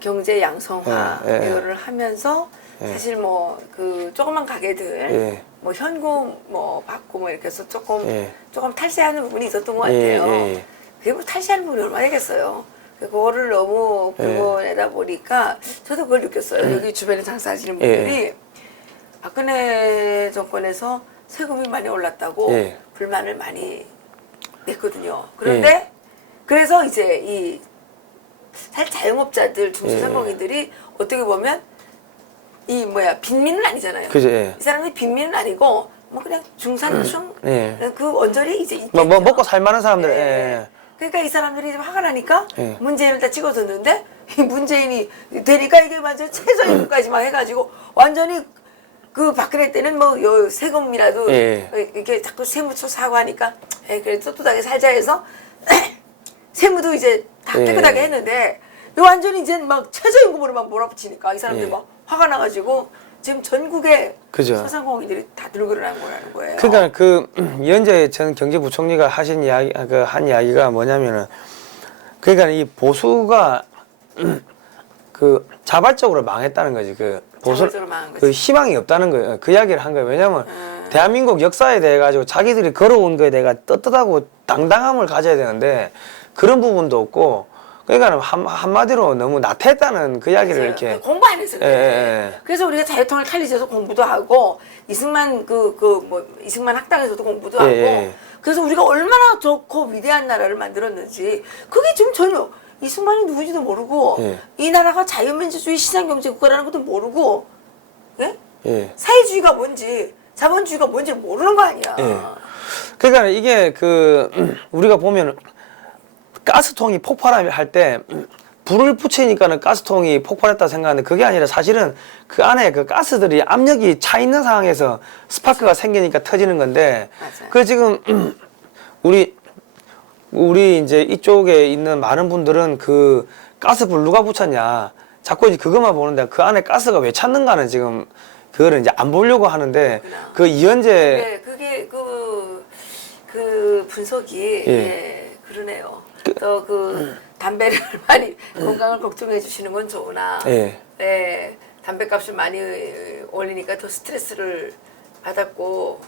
경제 양성화 이거를 하면서 사실 뭐 그 조그만 가게들 뭐 현금 뭐 받고 뭐 이렇게 해서 조금 탈세하는 부분이 있었던 것 같아요. 그리고 탈세하는 부분이 얼마나 되겠어요. 그거를 너무 긁어내다 보니까 저도 그걸 느꼈어요. 여기 주변에 장사하시는 분들이 박근혜 정권에서 세금이 많이 올랐다고 불만을 많이 냈거든요. 그런데 그래서 이제 이 사실 자영업자들 중소상공인들이 어떻게 보면 이 빈민은 아니잖아요. 그죠, 이 사람이 빈민은 아니고 뭐 그냥 중산층 그 언저리 이제 있겠죠. 뭐 먹고 살만한 사람들. 그러니까 이 사람들이 좀 화가 나니까 문재인을 다 찍어줬는데 이 문재인이 되니까 이게 완전 최저임금까지만 해가지고 완전히 그 박근혜 때는 뭐 요 세금이라도 이렇게 자꾸 세무처 사고하니까 그래도 떳떳하게 살자 해서 세무도 이제 다 깨끗하게 했는데 완전히 이제 막 최저임금으로 막 몰아붙이니까 이 사람들 막 화가 나가지고 지금 전국에 소상공인들이 다 들고 일어난 거라는 거예요. 그러니까 그 이현재 전 경제부총리가 하신 이야기 한 이야기가 뭐냐면은 그러니까 이 보수가 그 자발적으로 망했다는 거지. 그 보수 그 희망이 없다는 거예요. 그 이야기를 한 거예요. 왜냐면 대한민국 역사에 대해 가지고 자기들이 걸어온 거에 대해 떳떳하고 당당함을 가져야 되는데 그런 부분도 없고 그러니까 한마디로 너무 나태했다는 그 이야기를 이렇게 공부 안 했어요. 그래서 우리가 자유통일 탈리지에서 공부도 하고 이승만 이승만 학당에서도 공부도 하고 그래서 우리가 얼마나 좋고 위대한 나라를 만들었는지 그게 지금 전혀 이승만이 누구지도 모르고 이 나라가 자유민주주의 시장경제 국가라는 것도 모르고 사회주의가 뭔지 자본주의가 뭔지 모르는 거 아니야. 그러니까 이게 우리가 보면 가스통이 폭발할 때 불을 붙이니까는 가스통이 폭발했다 생각하는데 그게 아니라 사실은 그 안에 그 가스들이 압력이 차 있는 상황에서 스파크가 생기니까 터지는 건데 그 지금 우리 이제 이쪽에 있는 많은 분들은 그 가스불 누가 붙였냐 자꾸 이제 그것만 보는데 그 안에 가스가 왜 찼는가는 지금 그거를 이제 안 보려고 하는데 그 이현재 그게 그 분석이 그러네요. 또 그 담배를 많이 건강을 걱정해 주시는 건 좋으나 담배값을 많이 올리니까 더 스트레스를 받았고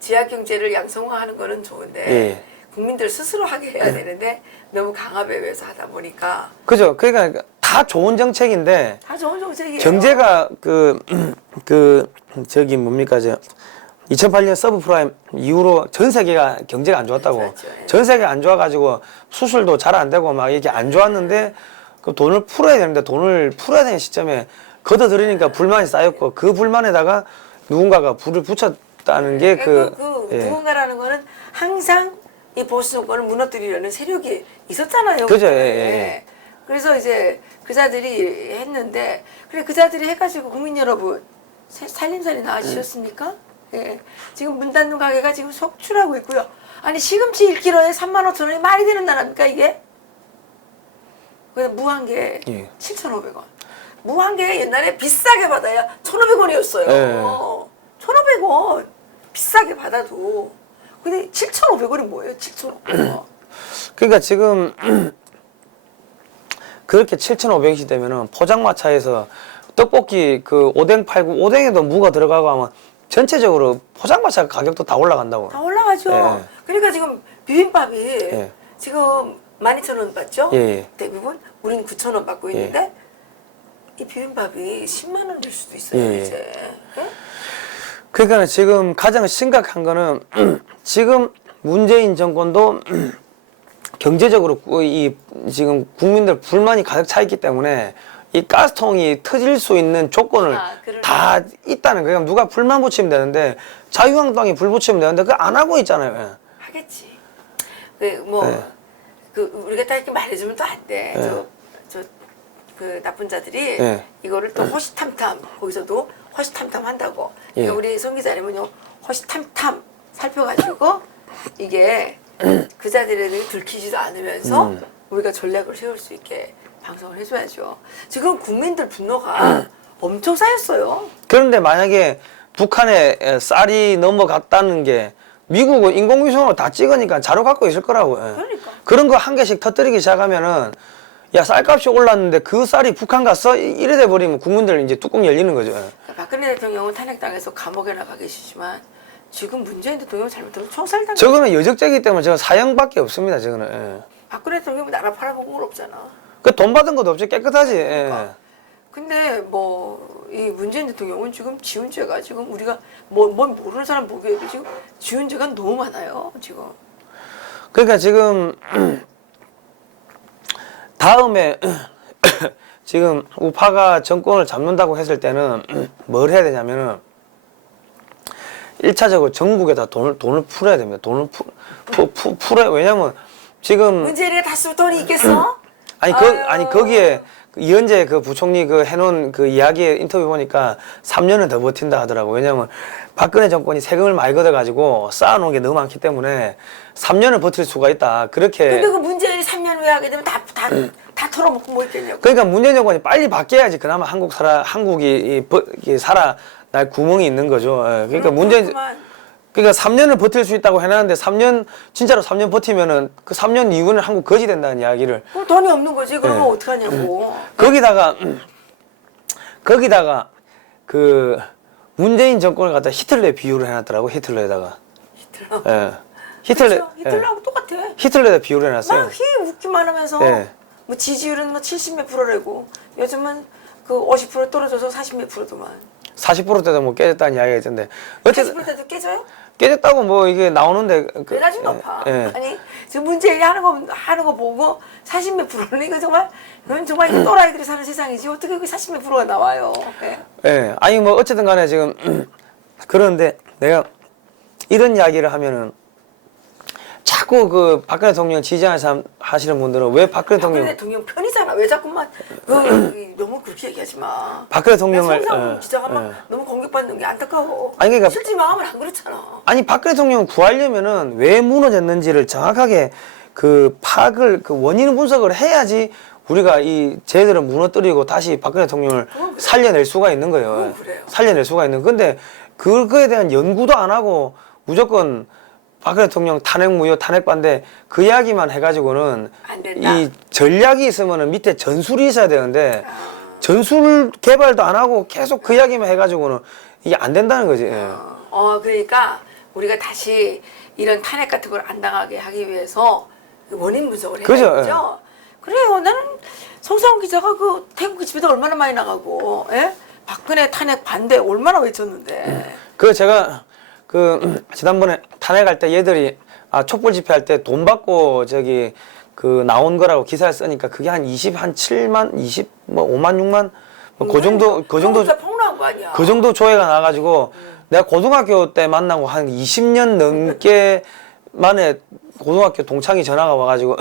지하 경제를 양성화하는 거는 좋은데 국민들 스스로 하게 해야 되는데 너무 강압에 하다 보니까 그죠. 그러니까 다 좋은 정책인데 다 좋은 정책이에요. 경제가 저기 뭡니까 2008년 서브프라임 이후로 전 세계가 경제가 안 좋았다고. 전 세계가 안 좋아가지고 수술도 잘 안 되고 막 이렇게 안 좋았는데 그 돈을 풀어야 되는데 돈을 풀어야 되는 시점에 걷어들이니까 불만이 쌓였고 그 불만에다가 누군가가 불을 붙였다는 게 누군가라는 거는 항상 이 보수 정권을 무너뜨리려는 세력이 있었잖아요. 그죠, 예, 그때. 예. 그래서 이제 그자들이 했는데 그래 그자들이 해가지고 국민 여러분 살림살이 나아지셨습니까? 예. 지금 문 닫는 가게가 지금 속출하고 있고요. 아니 시금치 1kg에 35,000원이 말이 되는 나라입니까 이게? 그래서 무한개 예. 7,500원. 무한개 옛날에 비싸게 받아야 1,500원이었어요. 예. 1,500원 비싸게 받아도 근데 7,500원이 뭐예요? 7,500원. 그러니까 지금 그렇게 7,500원이 되면은 포장마차에서 떡볶이 그 오뎅 팔고 오뎅에도 무가 들어가고 하면 전체적으로 포장마차 가격도 다 올라간다고. 다 올라가죠. 예. 그러니까 지금 비빔밥이 예. 지금 12,000원 받죠? 예, 예. 대부분 우린 9,000원 받고 있는데 이 비빔밥이 10만 원 될 수도 있어요. 예, 예. 이제. 예? 그러니까 지금 가장 심각한 거는 지금 문재인 정권도 경제적으로 이 지금 국민들 불만이 가득 차 있기 때문에 이 가스통이 터질 수 있는 조건을 그러네. 다 있다는 거예요. 누가 불만 붙이면 되는데 자유한국당이 불 붙이면 되는데 그거 안 하고 있잖아요. 예. 하겠지. 뭐 네. 우리가 딱 이렇게 말해주면 또 안 돼. 네. 그 나쁜 자들이 네. 이거를 또 호시탐탐 거기서도 호시탐탐 한다고. 예. 그러니까 우리 송 기자님은요 호시탐탐 살펴가지고 이게 그자들에게 들키지도 않으면서 우리가 전략을 세울 수 있게 방송을 해줘야죠. 지금 국민들 분노가 엄청 쌓였어요. 그런데 만약에 북한에 쌀이 넘어갔다는 게 미국은 인공위성으로 다 찍으니까 자료 갖고 있을 거라고. 예. 그러니까. 그런 거 한 개씩 터뜨리기 시작하면은 야 쌀값이 올랐는데 그 쌀이 북한 갔어? 이래 돼 버리면 국민들 이제 뚜껑 열리는 거죠. 예. 그러니까 박근혜 대통령은 탄핵당해서 감옥에 나가 계시지만 지금 문재인 대통령은 잘못하면 총살당. 저거는 여적죄이기 때문에 저건 사형밖에 없습니다. 저거는. 예. 박근혜 대통령은 나라 팔아먹은 건 없잖아. 그 돈 받은 것도 없지 깨끗하지. 예. 그러니까. 근데 뭐 이 문재인 대통령은 지금 지은 죄가 지금 우리가 뭘 모르는 사람 보기에도 지금 지은 죄가 너무 많아요. 지금. 그러니까 지금 다음에 지금 우파가 정권을 잡는다고 했을 때는 뭘 해야 되냐면은 1차적으로 전국에다 돈을 풀어야 됩니다. 돈을 풀어야. 왜냐면 지금 문재인이가 다 쓸 돈이 있겠어? 아니 아유. 거기에 그 이현재 그 부총리 그 해놓은 그 이야기 인터뷰 보니까 3년은 더 버틴다 하더라고. 왜냐면 박근혜 정권이 세금을 많이 걷어가지고 쌓아놓은 게 너무 많기 때문에 3년을 버틸 수가 있다. 그렇게. 근데 그 문재인이 3년 후에 하게 되면 다 털어먹고 뭐 있겠냐고. 그러니까 문재인 정권이 빨리 바뀌어야지 그나마 한국이 살아날 구멍이 있는 거죠. 예. 그러니까 문재인 그렇구만. 그러니까 3년을 버틸 수 있다고 해놨는데 3년 진짜로 3년 버티면은 그 3년 이후는 한국 거지 된다는 이야기를. 그럼 돈이 없는 거지. 그러면 네. 어떡하냐고. 거기다가 그 문재인 정권을 갖다 히틀러에 비유를 해놨더라고. 히틀러에다가. 히틀러. 예. 히틀러. 그렇죠. 히틀러하고 똑같아. 히틀러에다 비유를 해놨어요. 막 웃기만 하면서 예. 뭐 지지율은 뭐 70몇 프로래고 요즘은 그 50% 떨어져서 40몇 프로도만. 40%대도 뭐 깨졌다는 이야기가 있던데. 어쨌든 40%대도 깨져요? 깨졌다고 뭐 이게 나오는데. 그래나 좀 높아. 예. 아니 지금 문재인이 하는 거 보고 40몇 프로는 이거 정말 그건 정말 이 또라이들이 사는 세상이지 어떻게 그 40몇 프로가 나와요? 예. 예. 아니 뭐 어쨌든 간에 지금 그런데 내가 이런 이야기를 하면은 자꾸 그 박근혜 대통령 하시는 분들은 왜 박근혜 박근혜 대통령 대통령 편이잖아. 왜 자꾸만 너무 그렇게 얘기하지 마. 박근혜 대통령을 성상 기자가 막 너무 공격받는 게 안타까워. 아니, 그러니까- 실제 마음은 안 그렇잖아. 아니 박근혜 대통령 구하려면은 왜 무너졌는지를 정확하게 그 파악을 그 원인 분석을 해야지 우리가 이 쟤들을 무너뜨리고 다시 박근혜 대통령을 그건 그래. 살려낼 수가 있는 거예요. 그건 그래요. 살려낼 수가 있는. 근데 그거에 대한 연구도 안 하고 무조건 박근혜 대통령 탄핵 무효 탄핵 반대 그 이야기만 해가지고는 안 된다. 이 전략이 있으면은 밑에 전술이 있어야 되는데 전술 개발도 안 하고 계속 그 이야기만 해가지고는 이게 안 된다는 거지. 예. 그러니까 우리가 다시 이런 탄핵 같은 걸 안 당하게 하기 위해서 원인 분석을 그죠, 해야죠. 그래요. 나는 송상훈 기자가 그 태국 집에도 얼마나 많이 나가고, 예? 박근혜 탄핵 반대 얼마나 외쳤는데. 그 제가 그 지난번에 탄핵할 때 얘들이 촛불 집회할 때 돈 받고 저기 그 나온 거라고 기사를 쓰니까 그게 한 7만 20뭐 5만 6만 뭐 그 정도 폭로한 거 아니야. 그 정도 조회가 나가지고 내가 고등학교 때 만나고 한 20년 넘게 만에 고등학교 동창이 전화가 와가지고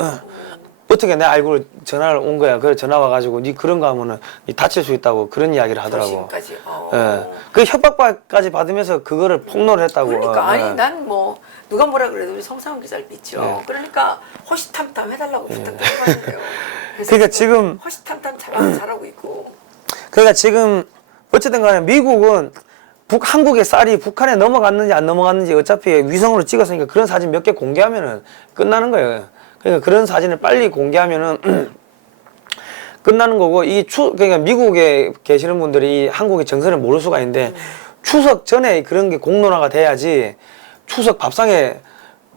어떻게 내 알고 전화를 온 거야. 그래 전화 와가지고 니 그런 거 하면은 니 다칠 수 있다고 그런 이야기를 하더라고. 조심까지. 예. 그 협박까지 받으면서 그거를 폭로를 했다고. 그러니까 아니 예. 난 뭐 누가 뭐라 그래도 우리 성상훈 기자를 믿죠. 네. 그러니까 호시탐탐 해달라고 부탁드리거든요. 그러니까 지금 호시탐탐 잘하고 있고. 그러니까 지금 어쨌든 간에 미국은 한국의 쌀이 북한에 넘어갔는지 안 넘어갔는지 어차피 위성으로 찍었으니까 그런 사진 몇 개 공개하면은 끝나는 거예요. 그러니까 그런 사진을 빨리 공개하면은 끝나는 거고 그러니까 미국에 계시는 분들이 한국의 정서를 모를 수가 있는데 추석 전에 그런 게 공론화가 돼야지 추석 밥상에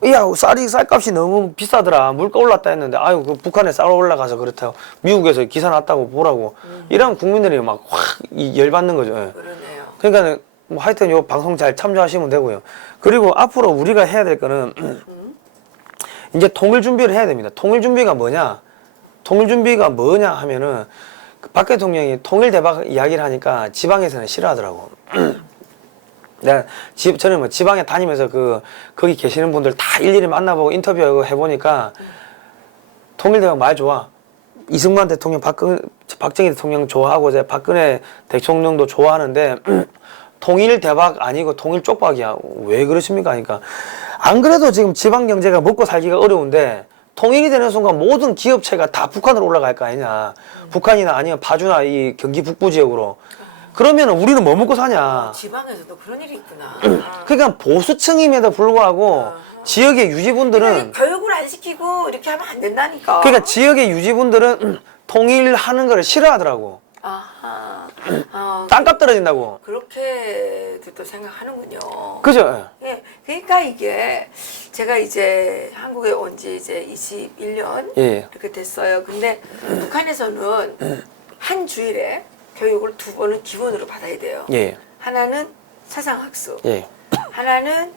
야 쌀값이 너무 비싸더라 물가 올랐다 했는데 아유 그 북한에 쌀 올라가서 그렇다고 미국에서 기사 났다고 보라고 이런 국민들이 막 확 열받는 거죠. 예. 그러네요. 그러니까 뭐 하여튼 요 방송 잘 참조하시면 되고요. 그리고 앞으로 우리가 해야 될 거는 이제 통일 준비를 해야 됩니다. 통일 준비가 뭐냐? 통일 준비가 뭐냐 하면은 박 대통령이 통일 대박 이야기를 하니까 지방에서는 싫어하더라고. 저는 뭐 지방에 다니면서 거기 계시는 분들 다 일일이 만나보고 인터뷰하고 해보니까 통일 대박 말 좋아. 이승만 대통령, 박정희 대통령 좋아하고 이제 박근혜 대통령도 좋아하는데 통일 대박 아니고 통일 쪽박이야. 왜 그러십니까? 하니까 안 그래도 지금 지방 경제가 먹고 살기가 어려운데 통일이 되는 순간 모든 기업체가 다 북한으로 올라갈 거 아니냐. 북한이나 아니면 파주나 이 경기 북부 지역으로. 그러면 우리는 뭐 먹고 사냐. 지방에서도 그런 일이 있구나. 그러니까 보수층임에도 불구하고 지역의 유지분들은 교육을 안 시키고 이렇게 하면 안 된다니까. 그러니까 지역의 유지분들은 통일하는 걸 싫어하더라고. 아하. 땅값 떨어진다고. 그렇게도 또 생각하는군요. 그죠? 예, 그러니까 이게 제가 이제 한국에 온 지 이제 21년 예. 이렇게 됐어요. 근데 북한에서는 한 주일에 교육을 2번은 기본으로 받아야 돼요. 예. 하나는 사상학습, 예. 하나는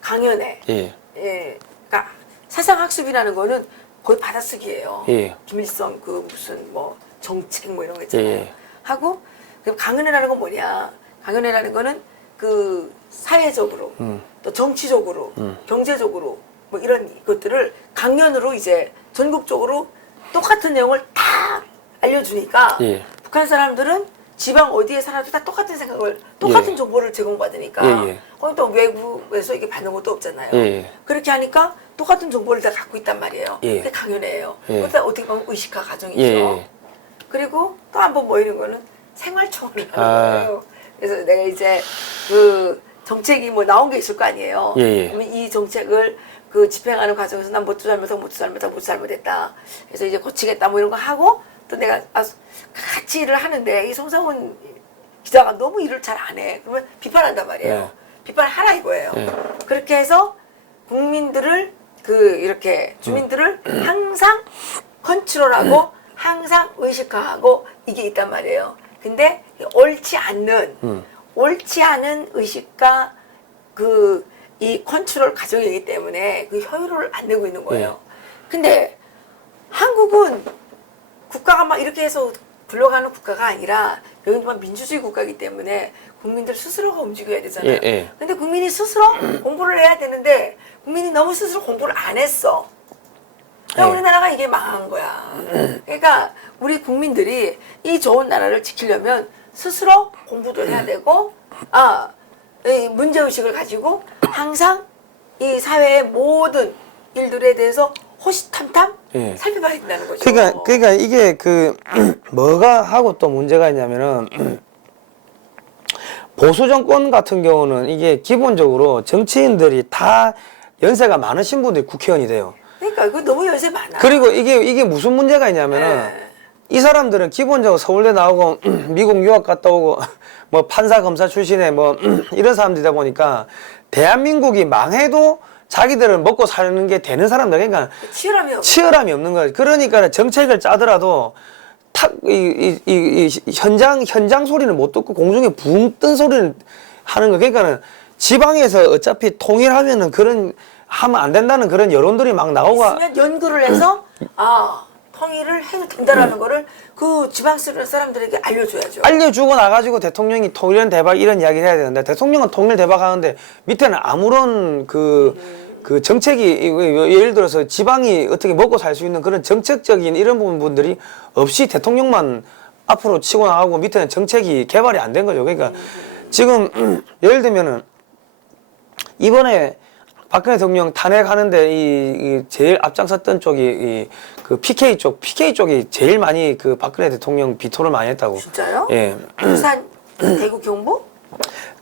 강연회. 예. 예, 그러니까 사상학습이라는 거는 거의 받아쓰기예요. 예. 김일성 그 무슨 뭐 정책 뭐 이런 거 있잖아요. 예. 하고 그럼 강연회라는 건 뭐냐? 강연회라는 거는 그 사회적으로 또 정치적으로 경제적으로 뭐 이런 것들을 강연으로 이제 전국적으로 똑같은 내용을 다 알려주니까 예. 북한 사람들은 지방 어디에 살아도 다 똑같은 생각을 똑같은 예. 정보를 제공받으니까 예, 예. 거기 또 외국에서 이게 받는 것도 없잖아요. 예. 그렇게 하니까 똑같은 정보를 다 갖고 있단 말이에요. 예. 그게 강연회예요. 예. 그때 어떻게 보면 의식화 과정이죠. 예. 그리고 또 한 번 모이는 거는 생활청을 하는 아. 거예요. 그래서 내가 이제 그 정책이 뭐 나온 게 있을 거 아니에요. 예. 그러면 이 정책을 그 집행하는 과정에서 난 못 잘못했다. 그래서 이제 고치겠다 뭐 이런 거 하고 또 내가 같이 일을 하는데 이 송상훈 기자가 너무 일을 잘 안 해. 그러면 비판한단 말이에요. 예. 비판하라 이거예요. 예. 그렇게 해서 국민들을 이렇게 주민들을 항상 컨트롤하고 항상 의식화하고 이게 있단 말이에요. 근데 옳지 않은 의식과 이 컨트롤 과정이기 때문에 그 효율을 안 내고 있는 거예요. 근데 한국은 국가가 막 이렇게 해서 굴러가는 국가가 아니라 여기는 민주주의 국가이기 때문에 국민들 스스로가 움직여야 되잖아요. 예, 예. 근데 국민이 스스로 공부를 해야 되는데 국민이 너무 스스로 공부를 안 했어. 그러니까 예. 우리나라가 이게 망한 거야. 그러니까 우리 국민들이 이 좋은 나라를 지키려면 스스로 공부도 해야 되고 이 문제의식을 가지고 항상 이 사회의 모든 일들에 대해서 호시탐탐 예. 살펴봐야 된다는 거죠. 그러니까 이게 뭐가 하고 또 문제가 있냐면은 보수 정권 같은 경우는 이게 기본적으로 정치인들이 다 연세가 많으신 분들이 국회의원이 돼요. 그러니까 이거 너무 연세 많아. 그리고 이게 무슨 문제가 있냐면은 이 사람들은 기본적으로 서울대 나오고 미국 유학 갔다 오고 뭐 판사 검사 출신의 뭐 이런 사람들이다 보니까 대한민국이 망해도 자기들은 먹고 사는 게 되는 사람들, 그러니까 치열함이 없는 거예요. 그러니까 정책을 짜더라도 현장 소리는 못 듣고 공중에 붕 뜬 소리는 하는 거. 그러니까는 지방에서 어차피 통일하면은 하면 안 된다는 그런 여론들이 막 나오고. 있으면 연구를 해서 통일을 해도 된다라는 거를 그 지방 사람들에게 알려줘야죠. 알려주고 나가지고 대통령이 통일 대박 이런 이야기를 해야 되는데 대통령은 통일 대박 하는데 밑에는 아무런 그 정책이 예를 들어서 지방이 어떻게 먹고 살 수 있는 그런 정책적인 이런 부분들이 없이 대통령만 앞으로 치고 나가고 밑에는 정책이 개발이 안 된 거죠. 그러니까 지금 예를 들면은 이번에 박근혜 대통령 탄핵하는데 이 제일 앞장섰던 쪽이 그 PK 쪽이 제일 많이 그 박근혜 대통령 비토를 많이 했다고. 진짜요? 예. 부산, 대구, 경북?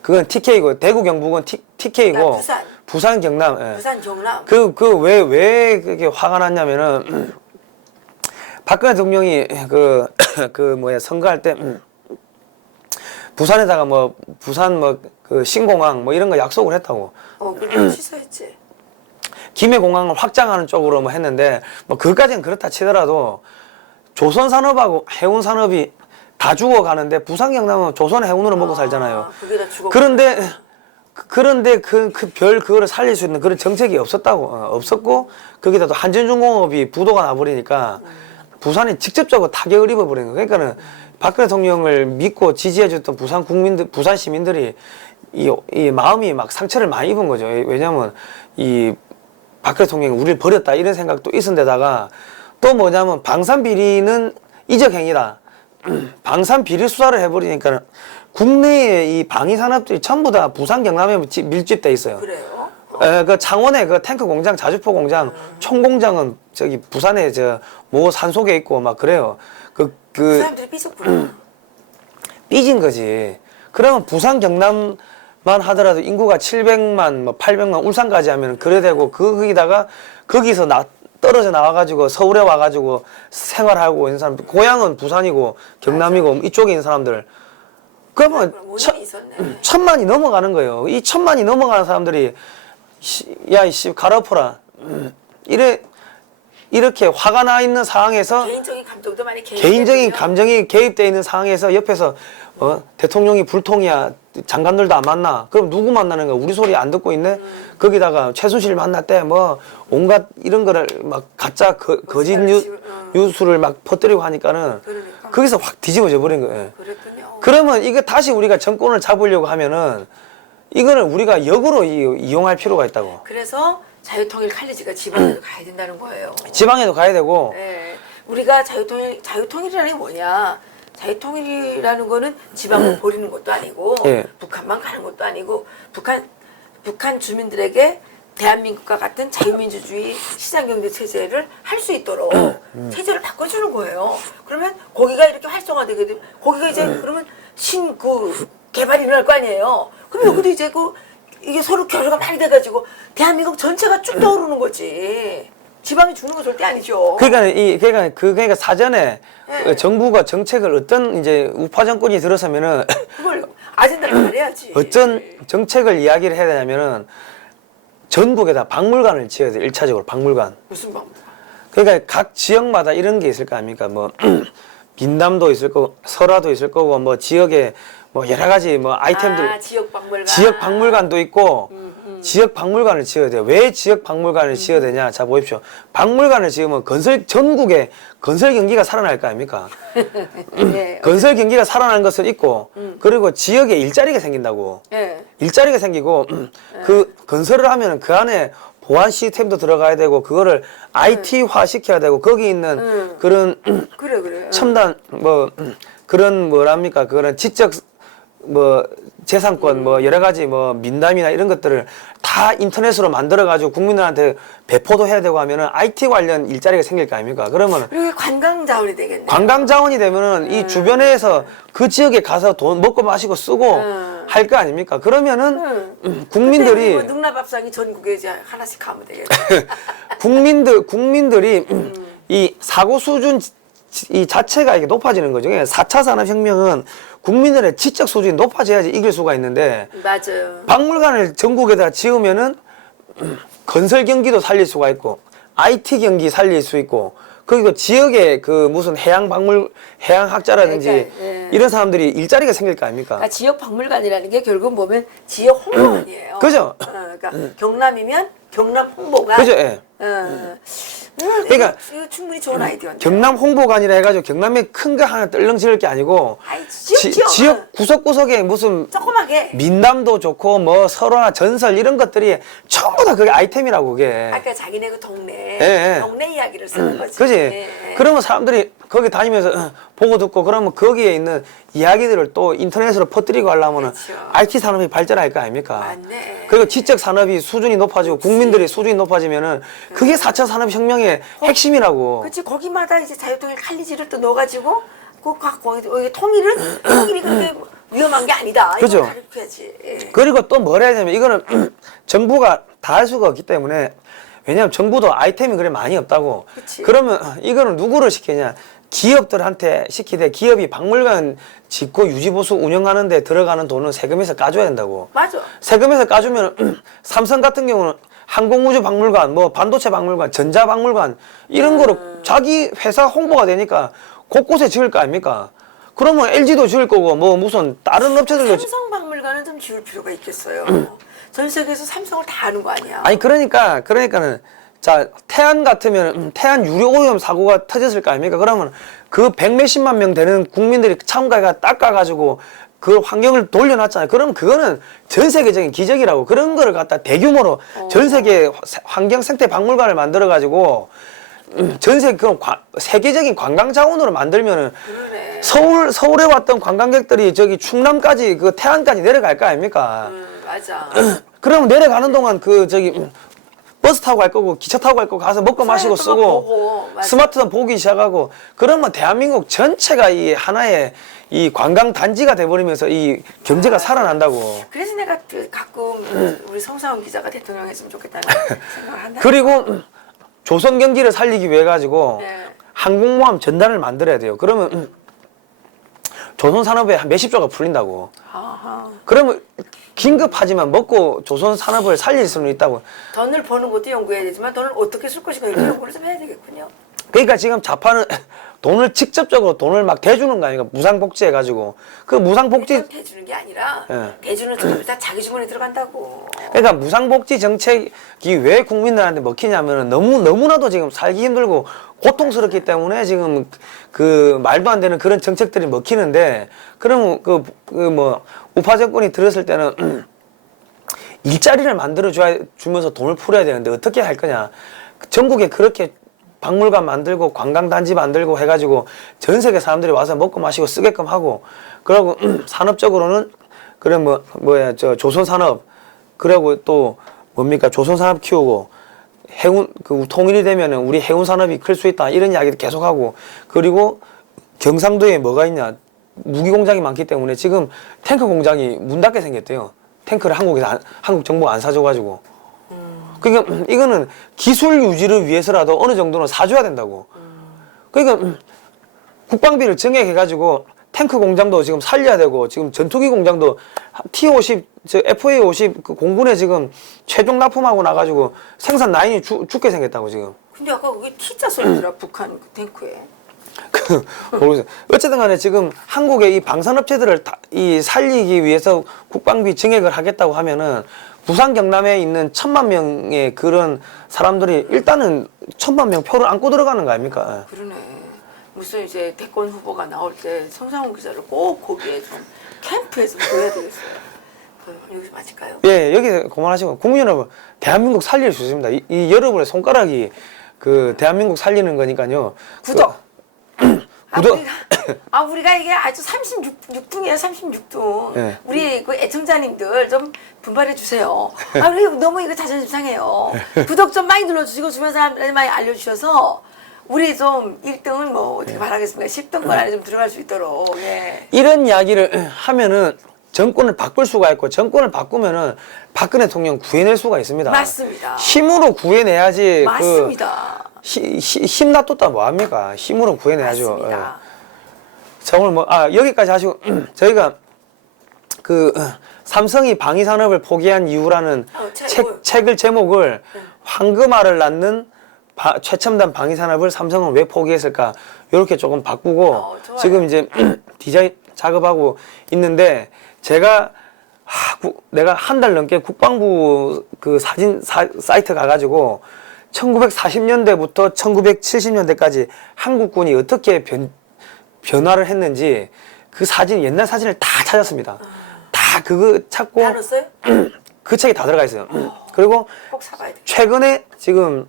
그건 TK고 대구 경북은 TK고 부산. 부산 경남. 예. 부산, 경남. 왜 그렇게 화가 났냐면은 박근혜 대통령이 선거할 때 부산에다가 뭐 부산 그 신공항 뭐 이런 거 약속을 했다고. 그걸 취소했지. 김해공항을 확장하는 쪽으로 뭐 했는데 뭐 그까지는 그렇다 치더라도 조선산업하고 해운산업이 다 죽어가는데 부산 경남은 조선 해운으로 먹고 살잖아요. 그게 다 죽어. 그런데 그거를 살릴 수 있는 그런 정책이 없었고 거기다 또 한전중공업이 부도가 나버리니까 부산이 직접적으로 타격을 입어버린 거예요. 그러니까는 박근혜 대통령을 믿고 지지해줬던 부산 시민들이 이 마음이 막 상처를 많이 입은 거죠. 왜냐하면 이 박근혜 대통령이 우리를 버렸다 이런 생각도 있은데다가 또 뭐냐면 방산비리는 이적행위다. 방산비리 수사를 해버리니까 국내의 이 방위산업들이 전부 다 부산 경남에 밀집돼 있어요. 그래요? 그 창원에 그 탱크 공장, 자주포 공장, 총 공장은 저기 부산에 모 산속에 있고 막 그래요. 그 사람들이 삐졌구나. 삐진 거지. 그러면 부산 경남만 하더라도 인구가 700만, 뭐 800만, 울산까지 하면 그래 되고 거기다가 거기서 떨어져 나와가지고 서울에 와가지고 생활하고 있는 사람들, 고향은 부산이고 경남이고 이쪽에 있는 사람들. 그러면 원인이 있었네. 1000만이 넘어가는 거예요. 이 1000만이 넘어가는 사람들이 야이씨 갈아엎어라. 이렇게 화가 나 있는 상황에서 개인적인 감정도 많이 개인적인 감정이 개입되어 있는 상황에서 옆에서 대통령이 불통이야, 장관들도 안 만나. 그럼 누구 만나는 거야? 우리 소리 안 듣고 있네? 거기다가 최순실 만났대. 뭐 온갖 이런 거를 막 가짜 거짓 뉴스를 막 퍼뜨리고 하니까는 그러니까. 거기서 확 뒤집어져 버린 거예요. 그랬군요. 그러면 이거 다시 우리가 정권을 잡으려고 하면은 이거는 우리가 역으로 이용할 필요가 있다고. 그래서 자유통일 칼리지가 지방에도 가야 된다는 거예요. 지방에도 가야 되고. 네. 우리가 자유통일이라는 게 뭐냐? 자유통일이라는 거는 지방을 버리는 것도 아니고 예. 북한만 가는 것도 아니고 북한 주민들에게 대한민국과 같은 자유민주주의 시장경제 체제를 할 수 있도록 체제를 바꿔주는 거예요. 그러면 거기가 이렇게 활성화되게 되면 거기가 이제 그러면 개발이 일어날 거 아니에요. 그럼 여기도 이제 이게 서로 교류가 많이 돼가지고 대한민국 전체가 쭉 떠오르는 거지. 지방이 죽는 거 절대 아니죠. 그러니까 사전에 네. 정부가 정책을 어떤 이제 우파 정권이 들어서면은 그걸 아젠다를 말해야지. 어떤 정책을 이야기를 해야 되냐면은 전국에다 박물관을 지어야 돼. 1차적으로 박물관. 무슨 방법? 그러니까 각 지역마다 이런 게 있을 거 아닙니까? 뭐 민담도 있을 거고 설화도 있을 거고 뭐 지역에 뭐 여러 가지 뭐 아이템들 지역 박물관도 있고 지역 박물관을 지어야 돼요. 왜 지역 박물관을 지어야 되냐? 자 보십시오. 박물관을 지으면 전국에 건설 경기가 살아날 거 아닙니까? 네. 건설 경기가 살아나는 것을 있고 그리고 지역에 일자리가 생긴다고. 네. 일자리가 생기고 그 건설을 하면 그 안에 보안 시스템도 들어가야 되고 그거를 IT화 시켜야 되고 거기 있는 그런 그래. 첨단 그런 뭐랍니까? 그런 지적 재산권 여러 가지 민담이나 이런 것들을 다 인터넷으로 만들어 가지고 국민들한테 배포도 해야 되고 하면은 IT 관련 일자리가 생길 거 아닙니까? 그러면은 그리고 관광 자원이 되겠네. 관광 자원이 되면은 이 주변에서 그 지역에 가서 돈 먹고 마시고 쓰고 할 거 아닙니까? 그러면은 국민들이 능라밥상이 전국에 이제 하나씩 가면 되겠네. 국민들이 이 사고 수준 이 자체가 이게 높아지는 거죠. 4차 산업혁명은 국민들의 지적 수준이 높아져야지 이길 수가 있는데 맞아요. 박물관을 전국에다 지으면은 건설 경기도 살릴 수가 있고 IT 경기 살릴 수 있고 그리고 지역에 그 무슨 해양학자라든지 네. 이런 사람들이 일자리가 생길 거 아닙니까? 그러니까 지역 박물관이라는 게 결국 보면 지역 홍보관이에요. 그죠? 그러니까 경남이면 경남 홍보관. 그죠? 예. 그러니까 이거 충분히 좋은 아이디어인데. 경남 홍보관이라 해가지고 경남에 큰 거 하나 떨렁 지을 게 아니고 아이, 지역. 지역 구석구석에 무슨 조그맣게. 민담도 좋고 뭐 설화나 전설 이런 것들이 전부 다 그게 아이템이라고 그게. 아까 자기네 그 동네 예. 동네 이야기를 쓰는 거지. 그지? 예. 그러면 사람들이 거기 다니면서 보고 듣고 그러면 거기에 있는 이야기들을 또 인터넷으로 퍼뜨리고 하려면은 그렇죠. IT 산업이 발전할 거 아닙니까? 맞네. 그리고 지적 산업이 수준이 높아지고 국민들의 수준이 높아지면은 그게 4차 산업혁명의 핵심이라고. 그렇지. 거기마다 이제 자유통일 칼리지를 또 넣어가지고 거기 통일은 통일이 그렇게 위험한 게 아니다. 그죠. 이걸 가르쳐야지. 예. 그리고 또 뭘 해야 되냐면 이거는 정부가 다 할 수가 없기 때문에 왜냐하면 정부도 아이템이 그래 많이 없다고. 그치. 그러면 이거는 누구를 시키냐? 기업들한테 시키되 기업이 박물관 짓고 유지보수 운영하는 데 들어가는 돈은 세금에서 까줘야 된다고. 맞아. 세금에서 까주면 삼성 같은 경우는 항공우주박물관, 뭐 반도체 박물관, 전자박물관 이런 거로 자기 회사 홍보가 되니까 곳곳에 지을 거 아닙니까? 그러면 LG도 지을 거고 뭐 무슨 다른 업체들도 삼성박물관은 좀 지울 필요가 있겠어요. 전 세계에서 삼성을 다 아는 거 아니야. 아니 그러니까는 자 태안 같으면 태안 유료오염 사고가 터졌을 거 아닙니까? 그러면 그 100몇십만 명 되는 국민들이 참가가 닦아가지고 그 환경을 돌려놨잖아요. 그럼 그거는 전 세계적인 기적이라고. 그런 거를 갖다 대규모로 전 세계 환경 생태 박물관을 만들어가지고 전 세계 그런 세계적인 관광 자원으로 만들면은 그러네. 서울에 왔던 관광객들이 저기 충남까지 그 태안까지 내려갈 거 아닙니까? 맞아. 그러면 내려가는 동안 그 저기 버스 타고 갈 거고 기차 타고 갈 거고 가서 먹고 마시고 사이트만 쓰고 보고, 맞아. 스마트폰 보기 시작하고 그러면 대한민국 전체가 이 하나의 이 관광 단지가 돼버리면서 이 경제가 살아난다고. 그래서 내가 그 가끔 우리 성상훈 기자가 대통령 했으면 좋겠다는 생각을 한다. 그리고 조선 경기를 살리기 위해 가지고 네. 항공모함 전단을 만들어야 돼요. 그러면 조선 산업에 한 몇십 조가 풀린다고. 아하. 그러면 긴급하지만 먹고 조선 산업을 살릴 수는 있다고. 돈을 버는 것도 연구해야 되지만 돈을 어떻게 쓸 것인가 이런 연구를 좀 해야 되겠군요. 그러니까 지금 자파는 돈을 직접적으로 돈을 막 대주는 거 아니까 무상복지 해가지고 그 무상복지 이건 대주는 게 아니라 예. 대주는 전부 다 자기 주머니에 들어간다고. 그러니까 무상복지 정책이 왜 국민들한테 먹히냐면은 너무나도 지금 살기 힘들고 고통스럽기 때문에 지금 그 말도 안 되는 그런 정책들이 먹히는데 그러면 뭐 우파 정권이 들었을 때는 일자리를 만들어 주면서 돈을 풀어야 되는데 어떻게 할 거냐. 전국에 그렇게 박물관 만들고 관광단지 만들고 해가지고 전 세계 사람들이 와서 먹고 마시고 쓰게끔 하고 그러고 산업적으로는 그래 저 조선산업 그리고 또 뭡니까 조선산업 키우고 해운 그 통일이 되면은 우리 해운 산업이 클 수 있다 이런 이야기도 계속하고 그리고 경상도에 뭐가 있냐 무기 공장이 많기 때문에 지금 탱크 공장이 문 닫게 생겼대요. 탱크를 한국 정부가 안 사줘가지고. 그러니까 이거는 기술 유지를 위해서라도 어느 정도는 사줘야 된다고. 그러니까 국방비를 증액해가지고 탱크 공장도 지금 살려야 되고 지금 전투기 공장도 T-50, FA-50 그 공군에 지금 최종 납품하고 나가지고 생산 라인이 죽게 생겼다고 지금. 근데 아까 그게 T자 써있더라 북한 그 탱크에. 모르겠어요. 어쨌든 간에 지금 한국의 이 방산업체들을 이 살리기 위해서 국방비 증액을 하겠다고 하면은 부산 경남에 있는 1000만 명의 그런 사람들이 일단은 1000만 명 표를 안고 들어가는 거 아닙니까? 그러네. 무슨 이제 대권 후보가 나올 때 성상훈 기자를 꼭 거기에 좀 캠프에서 보여야 되겠어요. 여기서 맞을까요? 예, 여기 그만하시고 국민 여러분, 대한민국 살릴 수 있습니다. 이 여러분의 손가락이 그 대한민국 살리는 거니까요. 구독. 구독. 우리가 이게 아주 36등이에요, 36등. 예. 우리 그 애청자님들 좀 분발해 주세요. 우리 너무 이거 자존심 상해요. 구독 좀 많이 눌러주시고 주변 사람들 많이 알려주셔서 우리 좀 1등은 뭐 어떻게 바라겠습니까? 10등권 안에 좀 들어갈 수 있도록. 예. 이런 이야기를 하면은 정권을 바꿀 수가 있고 정권을 바꾸면은 박근혜 대통령 구해낼 수가 있습니다. 맞습니다. 힘으로 구해내야지. 맞습니다. 힘 놔뒀다 뭐합니까? 힘으로 구해내야죠. 맞습니다. 예. 자, 오늘 여기까지 하시고 저희가 삼성이 방위산업을 포기한 이유라는 책을 제목을 황금알을 낳는 최첨단 방위산업을 삼성은 왜 포기했을까 이렇게 조금 바꾸고 좋아요. 지금 이제 디자인 작업하고 있는데 내가 한 달 넘게 국방부 그 사진 사이트 가가지고 1940년대부터 1970년대까지 한국군이 어떻게 변화를 했는지 그 사진, 옛날 사진을 다 찾았습니다. 다 그거 찾고 다 넣었어요? 그 책에 다 들어가 있어요. 그리고 꼭 사봐야 돼. 최근에 지금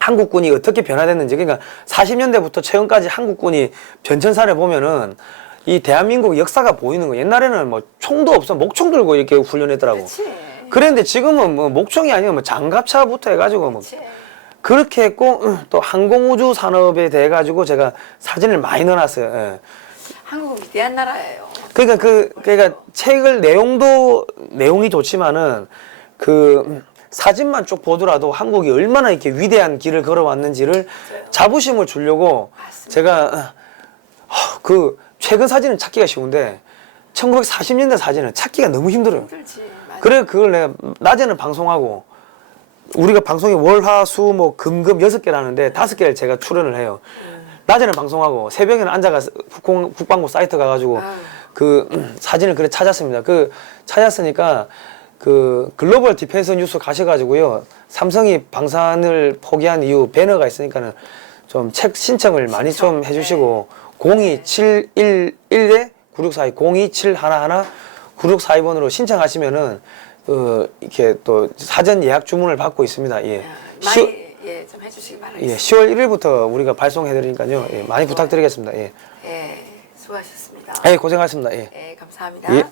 한국군이 어떻게 변화됐는지, 그러니까 40년대부터 최근까지 한국군이 변천사를 보면은 이 대한민국 역사가 보이는 거예요. 옛날에는 뭐 총도 없어 목총 들고 이렇게 훈련했더라고. 그렇지. 그랬는데 지금은 뭐 목총이 아니고 뭐 장갑차부터 해가지고 뭐 그렇지. 그렇게 했고 또 항공우주 산업에 대해 가지고 제가 사진을 많이 넣어놨어요. 예. 한국은 위대한 나라예요. 그러니까 책을 내용이 좋지만은 그 사진만 쭉 보더라도 한국이 얼마나 이렇게 위대한 길을 걸어왔는지를 자부심을 주려고 맞습니다. 제가 그 최근 사진은 찾기가 쉬운데 1940년대 사진은 찾기가 너무 힘들어요. 힘들지. 맞아. 그래 그걸 내가 낮에는 방송하고 우리가 방송이 월, 화, 수, 뭐 금금 6개를 하는데 5개를 제가 출연을 해요. 낮에는 방송하고 새벽에는 앉아가서 국방부 사이트 가가지고 아유. 그 사진을 그래 찾았습니다. 그 찾았으니까 그 글로벌 디펜스 뉴스 가셔가지고요. 삼성이 방산을 포기한 이유 배너가 있으니까는 좀 책 신청을 많이 좀 해주시고 02711에 9642 02711 9642번으로 신청하시면은 이렇게 또 사전 예약 주문을 받고 있습니다. 예. 많이 좀 해주시기 예, 바라겠습니다. 10월 1일부터 우리가 발송해드리니까요. 예, 많이 부탁드리겠습니다. 예. 예, 수고하셨습니다. 예, 고생하셨습니다. 예. 예, 감사합니다. 예.